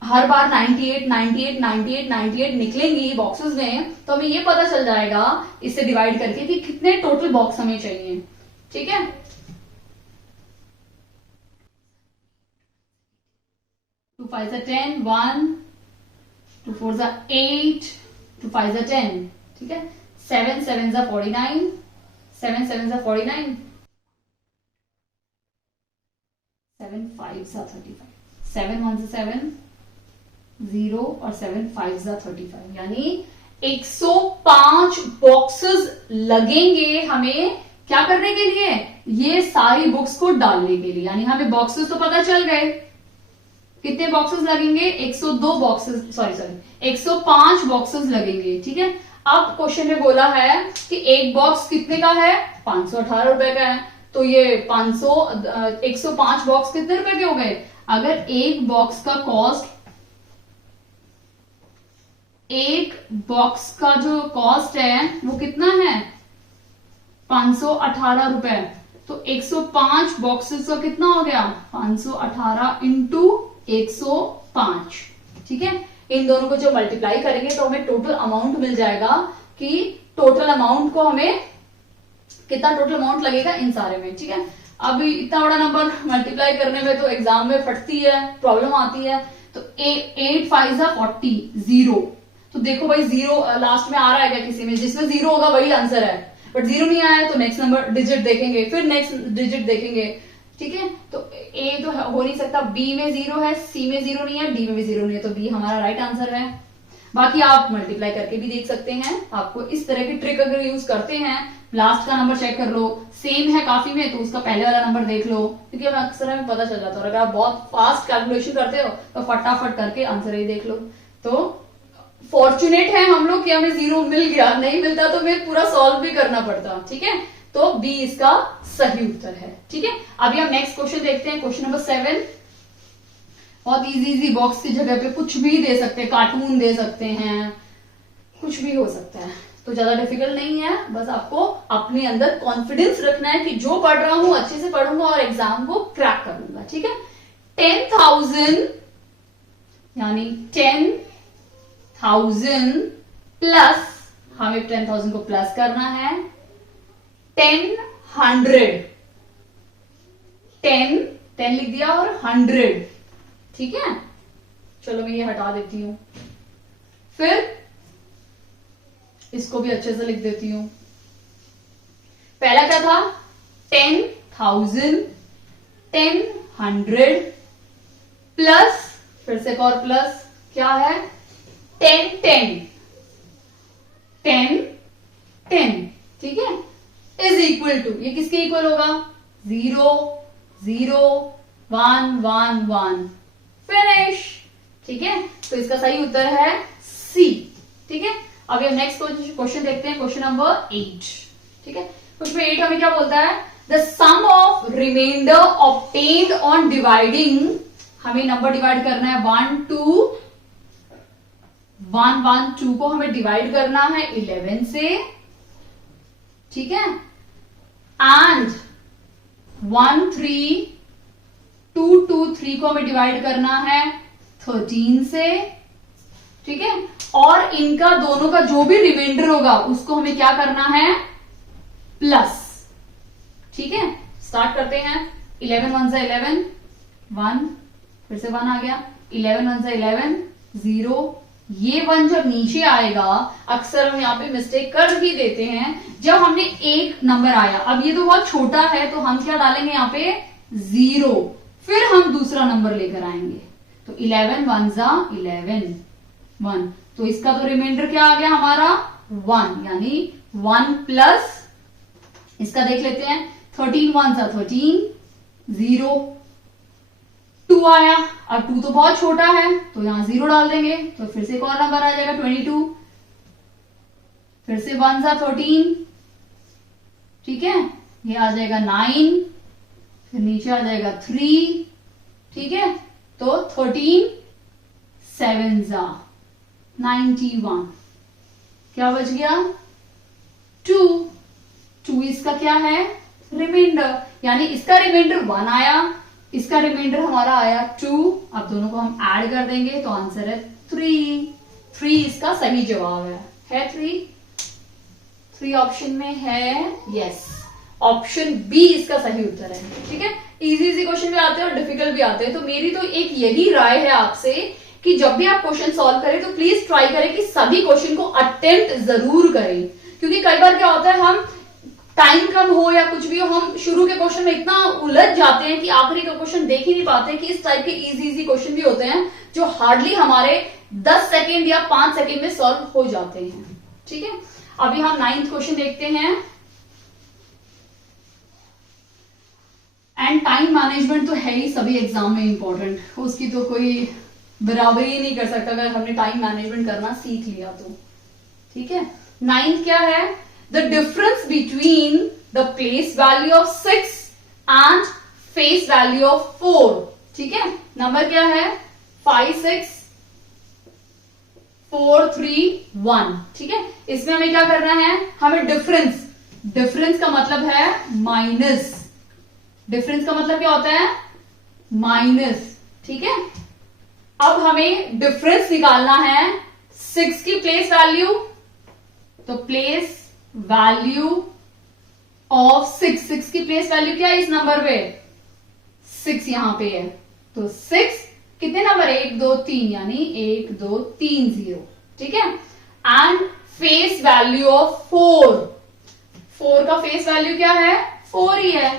हर बार 98 98 98 98 निकलेंगी बॉक्सेस में, तो हमें ये पता चल जाएगा इससे डिवाइड करके कि कितने टोटल बॉक्स हमें चाहिए, ठीक है। टू 5 10, 1 2 4 8, 2 5 10, ठीक है, 7 7 49, 7 7 49, 7 5 35, 7 1 7 0 और 7 5 35, यानी 105 बॉक्सेस लगेंगे हमें क्या करने के लिए, ये सारी बुक्स को डालने के लिए, यानी हमें बॉक्सेस तो पता चल गए, कितने बॉक्सेस लगेंगे, 102 बॉक्सेस, सॉरी 105 बॉक्सेस लगेंगे, ठीक है। अब क्वेश्चन में बोला है कि एक बॉक्स कितने का है, 518 रुपए का है, तो ये 105 बॉक्स कितने रुपए के हो गए, अगर एक बॉक्स का कॉस्ट, एक बॉक्स का जो कॉस्ट है वो कितना है, 518 रुपए, तो 105 बॉक्सेस का कितना हो गया, 518 इंटू 105, ठीक है, इन दोनों को जो मल्टीप्लाई करेंगे तो हमें टोटल अमाउंट मिल जाएगा कि टोटल अमाउंट को हमें कितना टोटल अमाउंट लगेगा इन सारे में, ठीक है। अभी इतना बड़ा नंबर मल्टीप्लाई करने में तो एग्जाम में फटती है, प्रॉब्लम आती है, तो 8 5 40, 0, तो देखो भाई 0 लास्ट में आ रहा है क्या किसी में, जिसमें 0 होगा वही आंसर है, बट 0 नहीं आया तो नेक्स्ट नंबर डिजिट देखेंगे, फिर नेक्स्ट डिजिट देखेंगे, ठीक है, तो ए तो हो नहीं सकता, बी में 0 है, सी में 0 नहीं है, डी में भी 0 नहीं है, तो बी हमारा राइट आंसर है। बाकी आप मल्टीप्लाई करके भी देख सकते हैं, आपको इस तरह की ट्रिक अगर यूज करते हैं, लास्ट का नंबर चेक कर लो, सेम है काफी में तो उसका पहले वाला नंबर देख लो, क्योंकि हमें अक्सर हमें पता चल जाता है, अगर आप बहुत फास्ट कैलकुलेशन करते हो तो फटाफट करके आंसर ही देख लो। तो फॉर्चुनेट है हम लोग कि हमें 0 मिल गया, नहीं मिलता तो हमें पूरा सॉल्व भी करना पड़ता, ठीक है, तो बी इसका सही उत्तर है, ठीक है। अभी हम नेक्स्ट क्वेश्चन देखते हैं, क्वेश्चन नंबर 7, बहुत इजी बॉक्स की जगह पे कुछ भी दे सकते हैं, कार्टून दे सकते हैं, कुछ भी हो सकता है, तो ज्यादा डिफिकल्ट नहीं है, बस आपको अपने अंदर कॉन्फिडेंस रखना है कि जो पढ़ रहा हूं अच्छे से पढ़ूंगा और एग्जाम को क्रैक करूंगा, ठीक है। 10,000 यानी 10,000 प्लस, हमें 10,000 को प्लस करना है, 10 लिख दिया और 100, ठीक है, चलो मैं ये हटा देती हूं, फिर इसको भी अच्छे से लिख देती हूं। पहला क्या था, 10,000, 100 प्लस, फिर से एक और प्लस, क्या है, 10, ठीक है, इज इक्वल टू, ये किसके इक्वल होगा, 0 0 1 1 1, फिनिश, ठीक है, तो इसका सही उत्तर है सी, ठीक है। अभी हम नेक्स्ट क्वेश्चन देखते हैं, क्वेश्चन नंबर 8, ठीक है। क्वेश्चन 8 हमें क्या बोलता है, the sum of remainder obtained on dividing, हमें नंबर डिवाइड करना है 1 2 1 1 2 को हमें डिवाइड करना है 11 से, ठीक है, एंड 1 3 2 2 3 को हमें डिवाइड करना है 13 से, ठीक है, और इनका दोनों का जो भी रिमाइंडर होगा उसको हमें क्या करना है, प्लस, ठीक है। स्टार्ट करते हैं, 11 1 से 11 1, फिर से 1 आ गया, 11 1 से 11 0, ये 1 जब नीचे आएगा, अक्सर हम यहाँ पे मिस्टेक कर ही देते हैं, जब हमने एक नंबर आया, अब ये तो बहुत छोटा है तो हम क्या डालेंगे यहाँ पे 0, फिर हम दूसरा नंबर लेकर आएंगे, तो 11 1 जा 11 1, तो इसका तो रिमाइंडर क्या आ गया हमारा 1, यानी 1 प्लस, इसका देख लेते हैं, 13 1 जा 13 0, 2 22 आया। अब 2 तो बहुत छोटा है तो यहां 0 डाल देंगे, तो फिर से एक और नंबर आ जाएगा 22, फिर से 1 सा 13, ठीक है, ये आ जाएगा 9, फिर नीचे आ जाएगा 3, ठीक है, तो 13 7 सा 91, क्या बच गया 2 इसका क्या है रिमाइंडर, यानी इसका रिमाइंडर 1 आया, इसका रिमाइंडर हमारा आया 2। अब दोनों को हम ऐड कर देंगे तो आंसर है 3 इसका सही जवाब है 3 ऑप्शन में है, यस, ऑप्शन बी इसका सही उत्तर है। ठीक है, इजी क्वेश्चन भी आते हैं और डिफिकल्ट भी आते हैं, तो मेरी तो एक यही राय है आपसे कि जब भी आप क्वेश्चन सॉल्व करें तो प्लीज ट्राई करें कि सभी क्वेश्चन को अटेम्प्ट जरूर करें, क्योंकि कई बार क्या होता है हम टाइम कम हो या कुछ भी हो, हम शुरू के क्वेश्चन में इतना उलझ जाते हैं कि आखिरी का क्वेश्चन देख ही नहीं पाते कि इस टाइप के इजी क्वेश्चन भी होते हैं जो हार्डली हमारे 10 सेकेंड या 5 सेकेंड में सॉल्व हो जाते हैं। ठीक है, अभी हम 9th क्वेश्चन देखते हैं। एंड टाइम मैनेजमेंट तो है ही सभी एग्जाम में इंपॉर्टेंट, उसकी तो कोई बराबरी नहीं कर सकता अगर हमने टाइम मैनेजमेंट करना सीख लिया तो। ठीक है, 9th क्या है, the difference between the place value of 6 and face value of 4। ठीक है, नंबर क्या है 5 6 4 3 1। ठीक है, इसमें हमें क्या करना है, हमें डिफरेंस का मतलब है माइनस, डिफरेंस का मतलब क्या होता है माइनस। ठीक है, अब हमें डिफरेंस निकालना है 6 की प्लेस वैल्यू, तो प्लेस वैल्यू ऑफ 6 की प्लेस वैल्यू क्या है इस नंबर पे 6 यहां पे है, तो 6 कितने नंबर है 1 2 3, यानी 1 2 3 0। ठीक है, एंड फेस वैल्यू ऑफ 4 का फेस वैल्यू क्या है 4 ही है,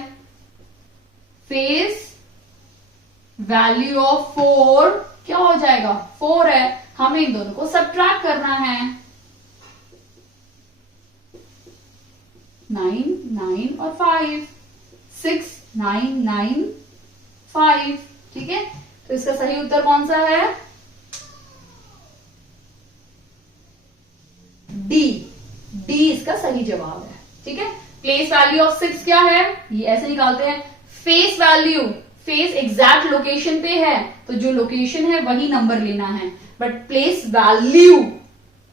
फेस वैल्यू ऑफ 4 क्या हो जाएगा 4 है, हमें इन दोनों को सब्ट्रैक्ट करना है, 9 9 और 5, 6 9 9 5। ठीक है, तो इसका सही उत्तर कौन सा है डी इसका सही जवाब है। ठीक है, प्लेस वैल्यू ऑफ 6 क्या है, ये ऐसे निकालते हैं, face value, face exact location पे है तो जो लोकेशन है वही नंबर लेना है, बट प्लेस वैल्यू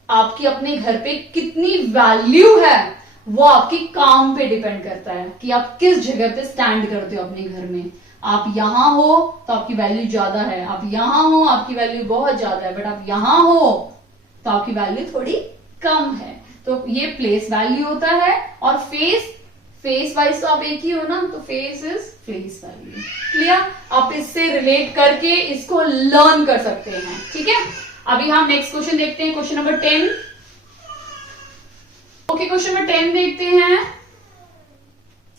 आपकी अपने घर पे कितनी वैल्यू है वो आपकी काम पे डिपेंड करता है कि आप किस जगह पे स्टैंड करते हो अपने घर में। आप यहां हो तो आपकी वैल्यू ज्यादा है, आप यहां हो आपकी वैल्यू बहुत ज्यादा है, बट आप यहां हो तो आपकी वैल्यू थोड़ी कम है, तो ये प्लेस वैल्यू होता है। और फेस वाइज तो आप एक ही हो ना, तो face is face value. Clear, आप इससे रिलेट करके इसको लर्न कर सकते हैं। ठीक है, अभी हम नेक्स्ट क्वेश्चन देखते हैं, question number 10। Okay, question number 10 देखते हैं,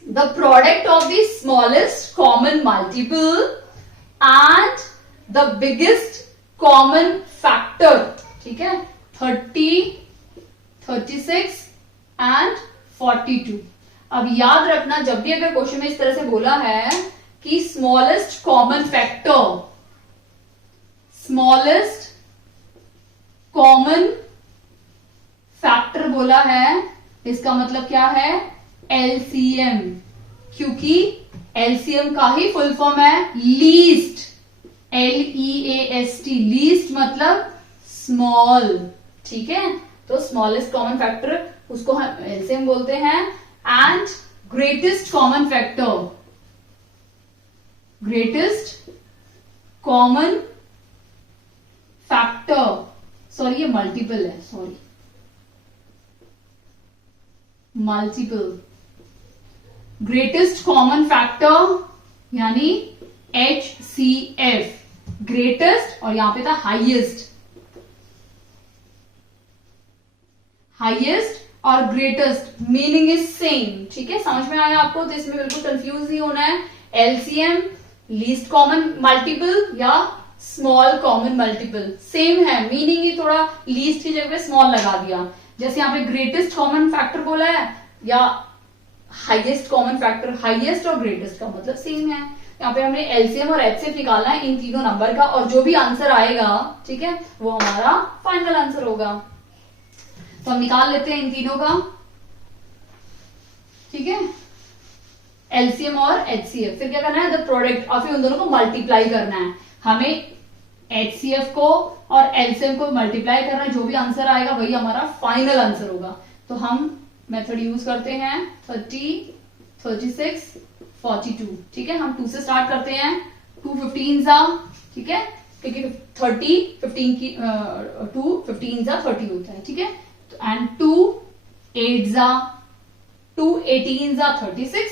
the product of the smallest common multiple and the biggest common factor. ठीक है, 30 36 एंड 42। अब याद रखना, जब भी अगर क्वेश्चन में इस तरह से बोला है कि smallest common factor, smallest common factor बोला है, इसका मतलब क्या है एलसीएम, क्योंकि एलसीएम का ही फुल फॉर्म है लीस्ट, LEAST, लीस्ट मतलब स्मॉल। ठीक है, तो स्मॉलेस्ट कॉमन फैक्टर उसको हम एलसीएम बोलते हैं, and greatest common factor, greatest common factor, sorry ये मल्टीपल है, sorry multiple, greatest common factor यानी HCF, ग्रेटेस्ट, और यहां पे था हाईएस्ट, हाईएस्ट और ग्रेटेस्ट मीनिंग इज सेम। ठीक है, समझ में आया आपको, तो इसमें बिल्कुल कंफ्यूज नहीं होना है। एलसीएम लीस्ट कॉमन मल्टीपल या स्मॉल कॉमन मल्टीपल सेम है, मीनिंग ही थोड़ा लीस्ट की जगह पे स्मॉल लगा दिया, जैसे यहाँ पे ग्रेटेस्ट कॉमन फैक्टर बोला है या हाईएस्ट कॉमन फैक्टर, हाईएस्ट और ग्रेटेस्ट का मतलब सेम है। यहाँ पे हमने एलसीएम और एचसीएफ निकालना है इन तीनों नंबर का, और जो भी आंसर आएगा, ठीक है, वो हमारा फाइनल आंसर होगा। तो हम निकाल लेते हैं इन तीनों का, ठीक है, एलसीएम और एचसीएफ। फिर क्या करना है, द प्रोडक्ट, और फिर उन दोनों को मल्टीप्लाई करना है। हमें एचसीएफ को और एलसीएम को मल्टीप्लाई करना है, जो भी आंसर आएगा वही हमारा फाइनल आंसर होगा। तो हम मेथड यूज करते हैं 30, 36, 42, ठीक है। हम 2 से स्टार्ट करते हैं, 2 15 जा, ठीक है, क्योंकि 30 15 की 2 15 जा 30 होता है, ठीक है। एंड 2 8 जा, 2 18 जा 36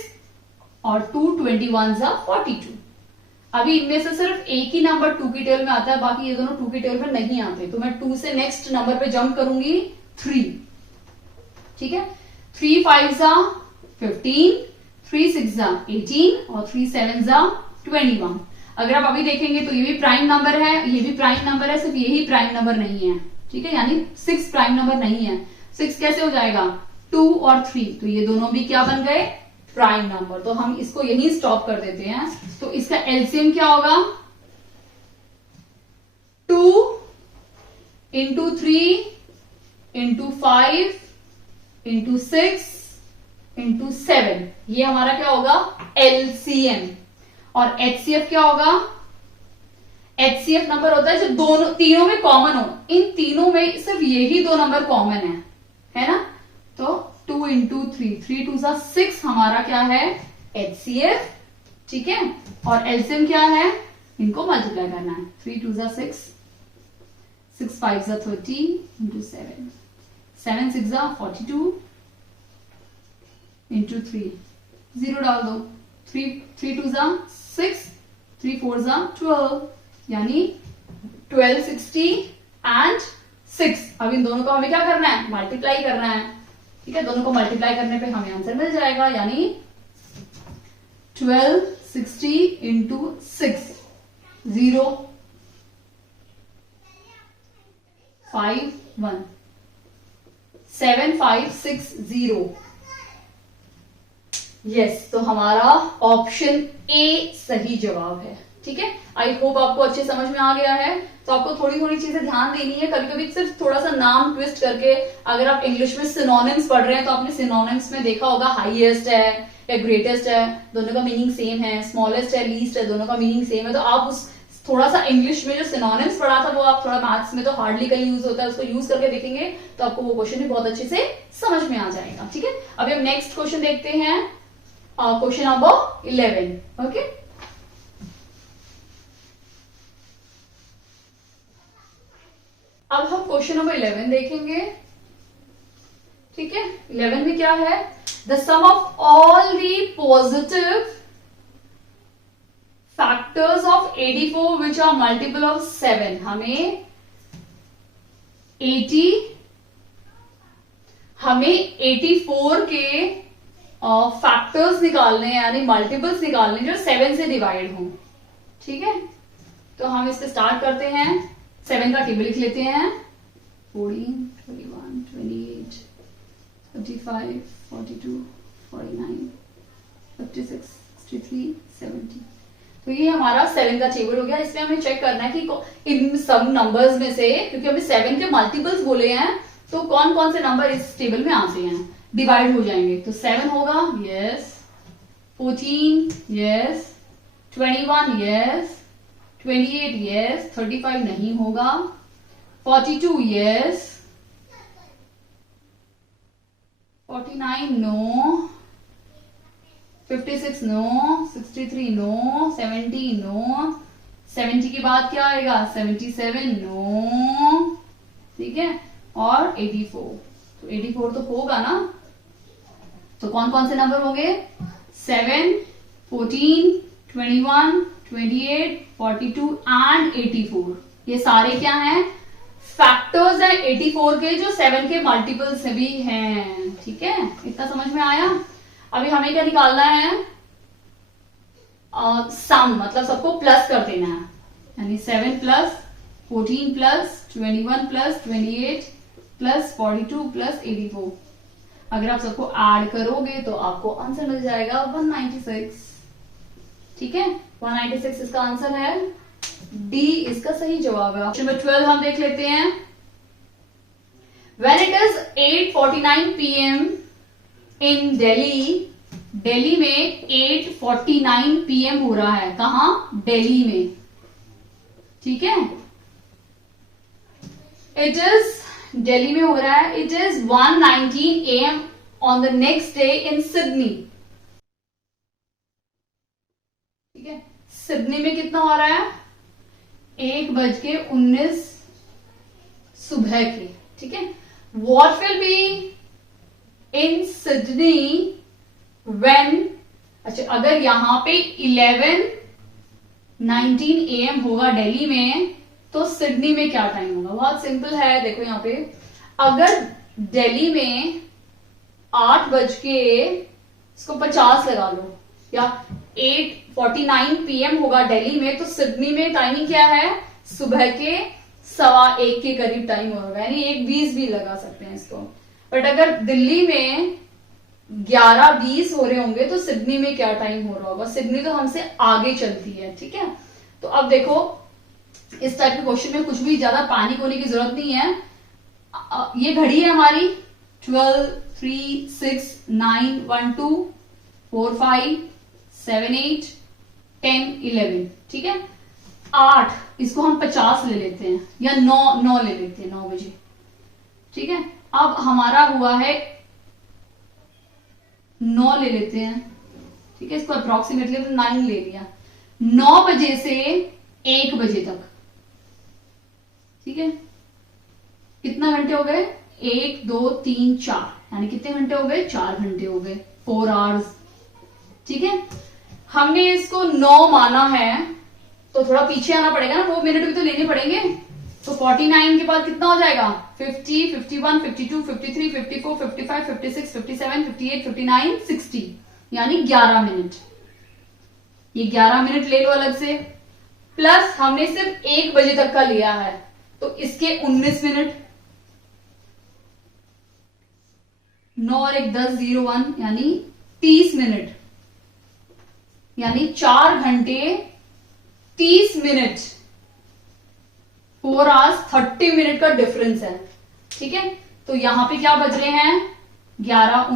और 2 21 जा 42। अभी इनमें से सिर्फ एक ही नंबर 2 की टेबल में आता है, बाकी ये दोनों 2 की टेबल में नहीं आते। तो मैं 2 से नेक्स्ट नंबर पे जंप करूंगी 3, ठीक है। 3 5 जा 15, 3 6 जा 18 और 3 7 जा 21। अगर आप अभी देखेंगे तो ये भी प्राइम नंबर है, ये भी प्राइम नंबर है, सिर्फ यही प्राइम नंबर नहीं है, ठीक है, यानी 6 प्राइम नंबर नहीं है। 6 कैसे हो जाएगा, 2 और 3, तो ये दोनों भी क्या बन गए, प्राइम नंबर। तो हम इसको यही स्टॉप कर देते हैं। तो इसका एलसीएम क्या होगा, 2 इंटू 3 इंटू 5 इंटू 6 इंटू 7, ये हमारा क्या होगा, एलसीएम। और एचसीएफ क्या होगा, एचसीएफ नंबर होता है जो दोनों तीनों में कॉमन हो। इन तीनों में सिर्फ यही 2 नंबर कॉमन है ना। तो 2 इंटू 3, 3 2 जा 6 हमारा क्या है, एचसीएफ, ठीक है। और एलसीएम क्या है, इनको मल्टीप्लाई करना है, 3 2 जा 6, 6 5 जा 30 इंटू 7, 7 6 जा 42 इंटू 3, 0 डाल दो, 3 2 जा 6, 3 4 जा 12, यानी 12 60 एंड 6। अब इन दोनों को हमें क्या करना है, मल्टीप्लाई करना है, ठीक है। दोनों को मल्टीप्लाई करने पे हमें आंसर मिल जाएगा, यानी 12 60 इंटू 6, 0 5 1, 7 5 6 0। यस, तो हमारा ऑप्शन ए सही जवाब है, ठीक है। आई होप आपको अच्छे समझ में आ गया है। तो आपको थोड़ी थोड़ी चीजें ध्यान देनी है, कभी कभी सिर्फ थोड़ा सा नाम ट्विस्ट करके। अगर आप इंग्लिश में सिनोनिम्स पढ़ रहे हैं तो आपने सिनोनिम्स में देखा होगा, हाईएस्ट है या ग्रेटेस्ट है, दोनों का मीनिंग सेम है, स्मॉलेस्ट है, लीस्ट है, दोनों का मीनिंग सेम है। तो आप उस थोड़ा सा इंग्लिश में जो सिनोनिम्स पढ़ा था वो आप थोड़ा मैथ्स में तो हार्डली कहीं यूज होता है, उसको यूज करके देखेंगे तो आपको वो क्वेश्चन भी बहुत अच्छे से समझ में आ जाएगा, ठीक है। अभी हम नेक्स्ट क्वेश्चन देखते हैं, क्वेश्चन नंबर 11, ओके। अब हम क्वेश्चन नंबर 11 देखेंगे, ठीक है। 11 में क्या है, the sum of all the positive factors of 84 which are multiple of 7। हमें 84 के फैक्टर्स निकालने हैं, यानी मल्टीपल्स निकालने जो 7 से डिवाइड हों, ठीक है। तो हम इससे स्टार्ट करते हैं, 7 का टेबल लिख लेते हैं, 14 21 28 35 42 49 56 63 70। तो ये हमारा 7 का टेबल हो गया। इसमें हमें चेक करना है कि इन सब नंबर्स में से, क्योंकि हमने 7 के मल्टीपल्स बोले हैं, तो कौन कौन से नंबर इस टेबल में आते हैं, डिवाइड हो जाएंगे। तो 7 होगा, यस, 14 यस, 21 यस, 28 यस, 35 नहीं होगा, 42 yes, 49 no, 56 no, 63 no, 70 no, 70 के बाद क्या आएगा, 77 नो, ठीक है, और 84। तो 84 तो होगा ना। तो कौन कौन से नंबर होंगे, 7 14 21 28 42 एंड 84। ये सारे क्या हैं, फैक्टर्स हैं 84 के, जो 7 के मल्टीपल्स भी हैं, ठीक है। इतना समझ में आया। अभी हमें क्या निकालना है, सम, मतलब सबको प्लस कर देना है, यानी 7 plus 14 plus 21 plus 28 plus 42 plus 84। अगर आप सबको ऐड करोगे तो आपको आंसर मिल जाएगा 196, ठीक है, 196 इसका आंसर है, डी इसका सही जवाब है। ऑप्शन नंबर 12 हम देख लेते हैं। When it is 8:49 PM in Delhi, Delhi में 8:49 PM हो रहा है, कहां? दिल्ली में, ठीक है। इट इज दिल्ली में हो रहा है। It is 1:19 AM on the next day in Sydney, ठीक है। सिडनी में कितना हो रहा है? 1:19 सुबह के, ठीक है। What will be in Sydney when, अच्छा अगर यहां पे 11:19 AM होगा दिल्ली में, तो सिडनी में क्या टाइम होगा? बहुत सिंपल है, देखो यहां पे अगर दिल्ली में 8:50 लगा लो, या 8:49 PM होगा दिल्ली में, तो सिडनी में टाइमिंग क्या है? सुबह के 1:15 के करीब टाइम होगा, यानी 1:20 भी लगा सकते हैं इसको। बट अगर दिल्ली में 11:20 हो रहे होंगे, तो सिडनी में क्या टाइम हो रहा होगा? सिडनी तो हमसे आगे चलती है, ठीक है। तो अब देखो इस टाइप के क्वेश्चन में कुछ भी ज्यादा पैनिक होने की जरूरत नहीं है। ये घड़ी है हमारी 12, 3, 6, 9, 1, 2, 4, 5, 7, 8, 10, 11, ठीक है। 8 इसको हम 50 ले लेते हैं, या 9 ले लेते हैं, 9 बजे, ठीक है। अब हमारा हुआ है 9 ले लेते हैं, ठीक है। इसको अप्रोक्सीमेटली 9 ले लिया, 9 बजे से 1 बजे तक, ठीक है। कितना घंटे हो गए? 1, 2, 3, 4, यानी कितने घंटे हो गए? 4 घंटे हो गए, 4 आवर्स, ठीक है। हमने इसको 9 माना है, तो थोड़ा पीछे आना पड़ेगा ना, 2 मिनट भी तो लेने पड़ेंगे। तो 49 के बाद कितना हो जाएगा? 50, 51, 52, 53, 54, 55, 56, 57, 58, 59, 60, यानी 11 मिनट। ये 11 मिनट ले लो अलग से, प्लस हमने सिर्फ 1 बजे तक का लिया है, तो इसके 19 मिनट, 9 और 1 10, 0 1, यानी 30 मिनट, यानी 4 घंटे 30 मिनट, 4 आवर्स 30 मिनट का डिफरेंस है, ठीक है। तो यहां पे क्या बज रहे हैं? 11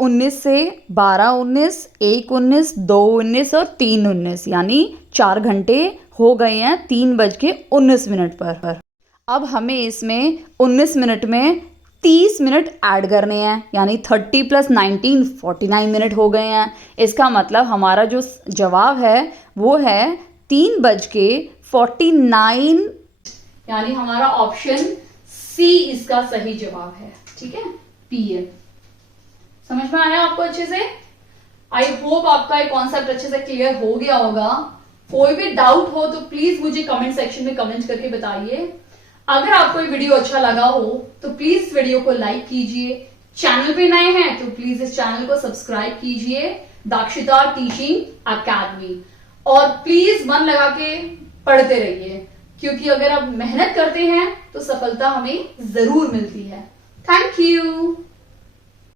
19 से 12 19, 1 19, 2 19 और 3 19, यानी 4 घंटे हो गए हैं 3:19 पर। अब हमें इसमें 19 मिनट में 30 मिनट ऐड करने हैं, यानी 30 + 19 49 मिनट हो गए हैं। इसका मतलब हमारा जो जवाब है वो है 3:49, यानी हमारा ऑप्शन सी इसका सही जवाब है, ठीक है, PM। समझ में आया आपको अच्छे से? आई होप आपका ये कॉन्सेप्ट अच्छे से क्लियर हो गया होगा। कोई भी डाउट हो तो प्लीज मुझे कमेंट सेक्शन में कमेंट करके बताइए। अगर आपको ये वीडियो अच्छा लगा हो तो प्लीज वीडियो को लाइक कीजिए। चैनल पे नए हैं तो प्लीज इस चैनल को सब्सक्राइब कीजिए, दाक्षिता टीचिंग अकेडमी। और प्लीज मन लगा के पढ़ते रहिए, क्योंकि अगर आप मेहनत करते हैं तो सफलता हमें जरूर मिलती है। Thank you.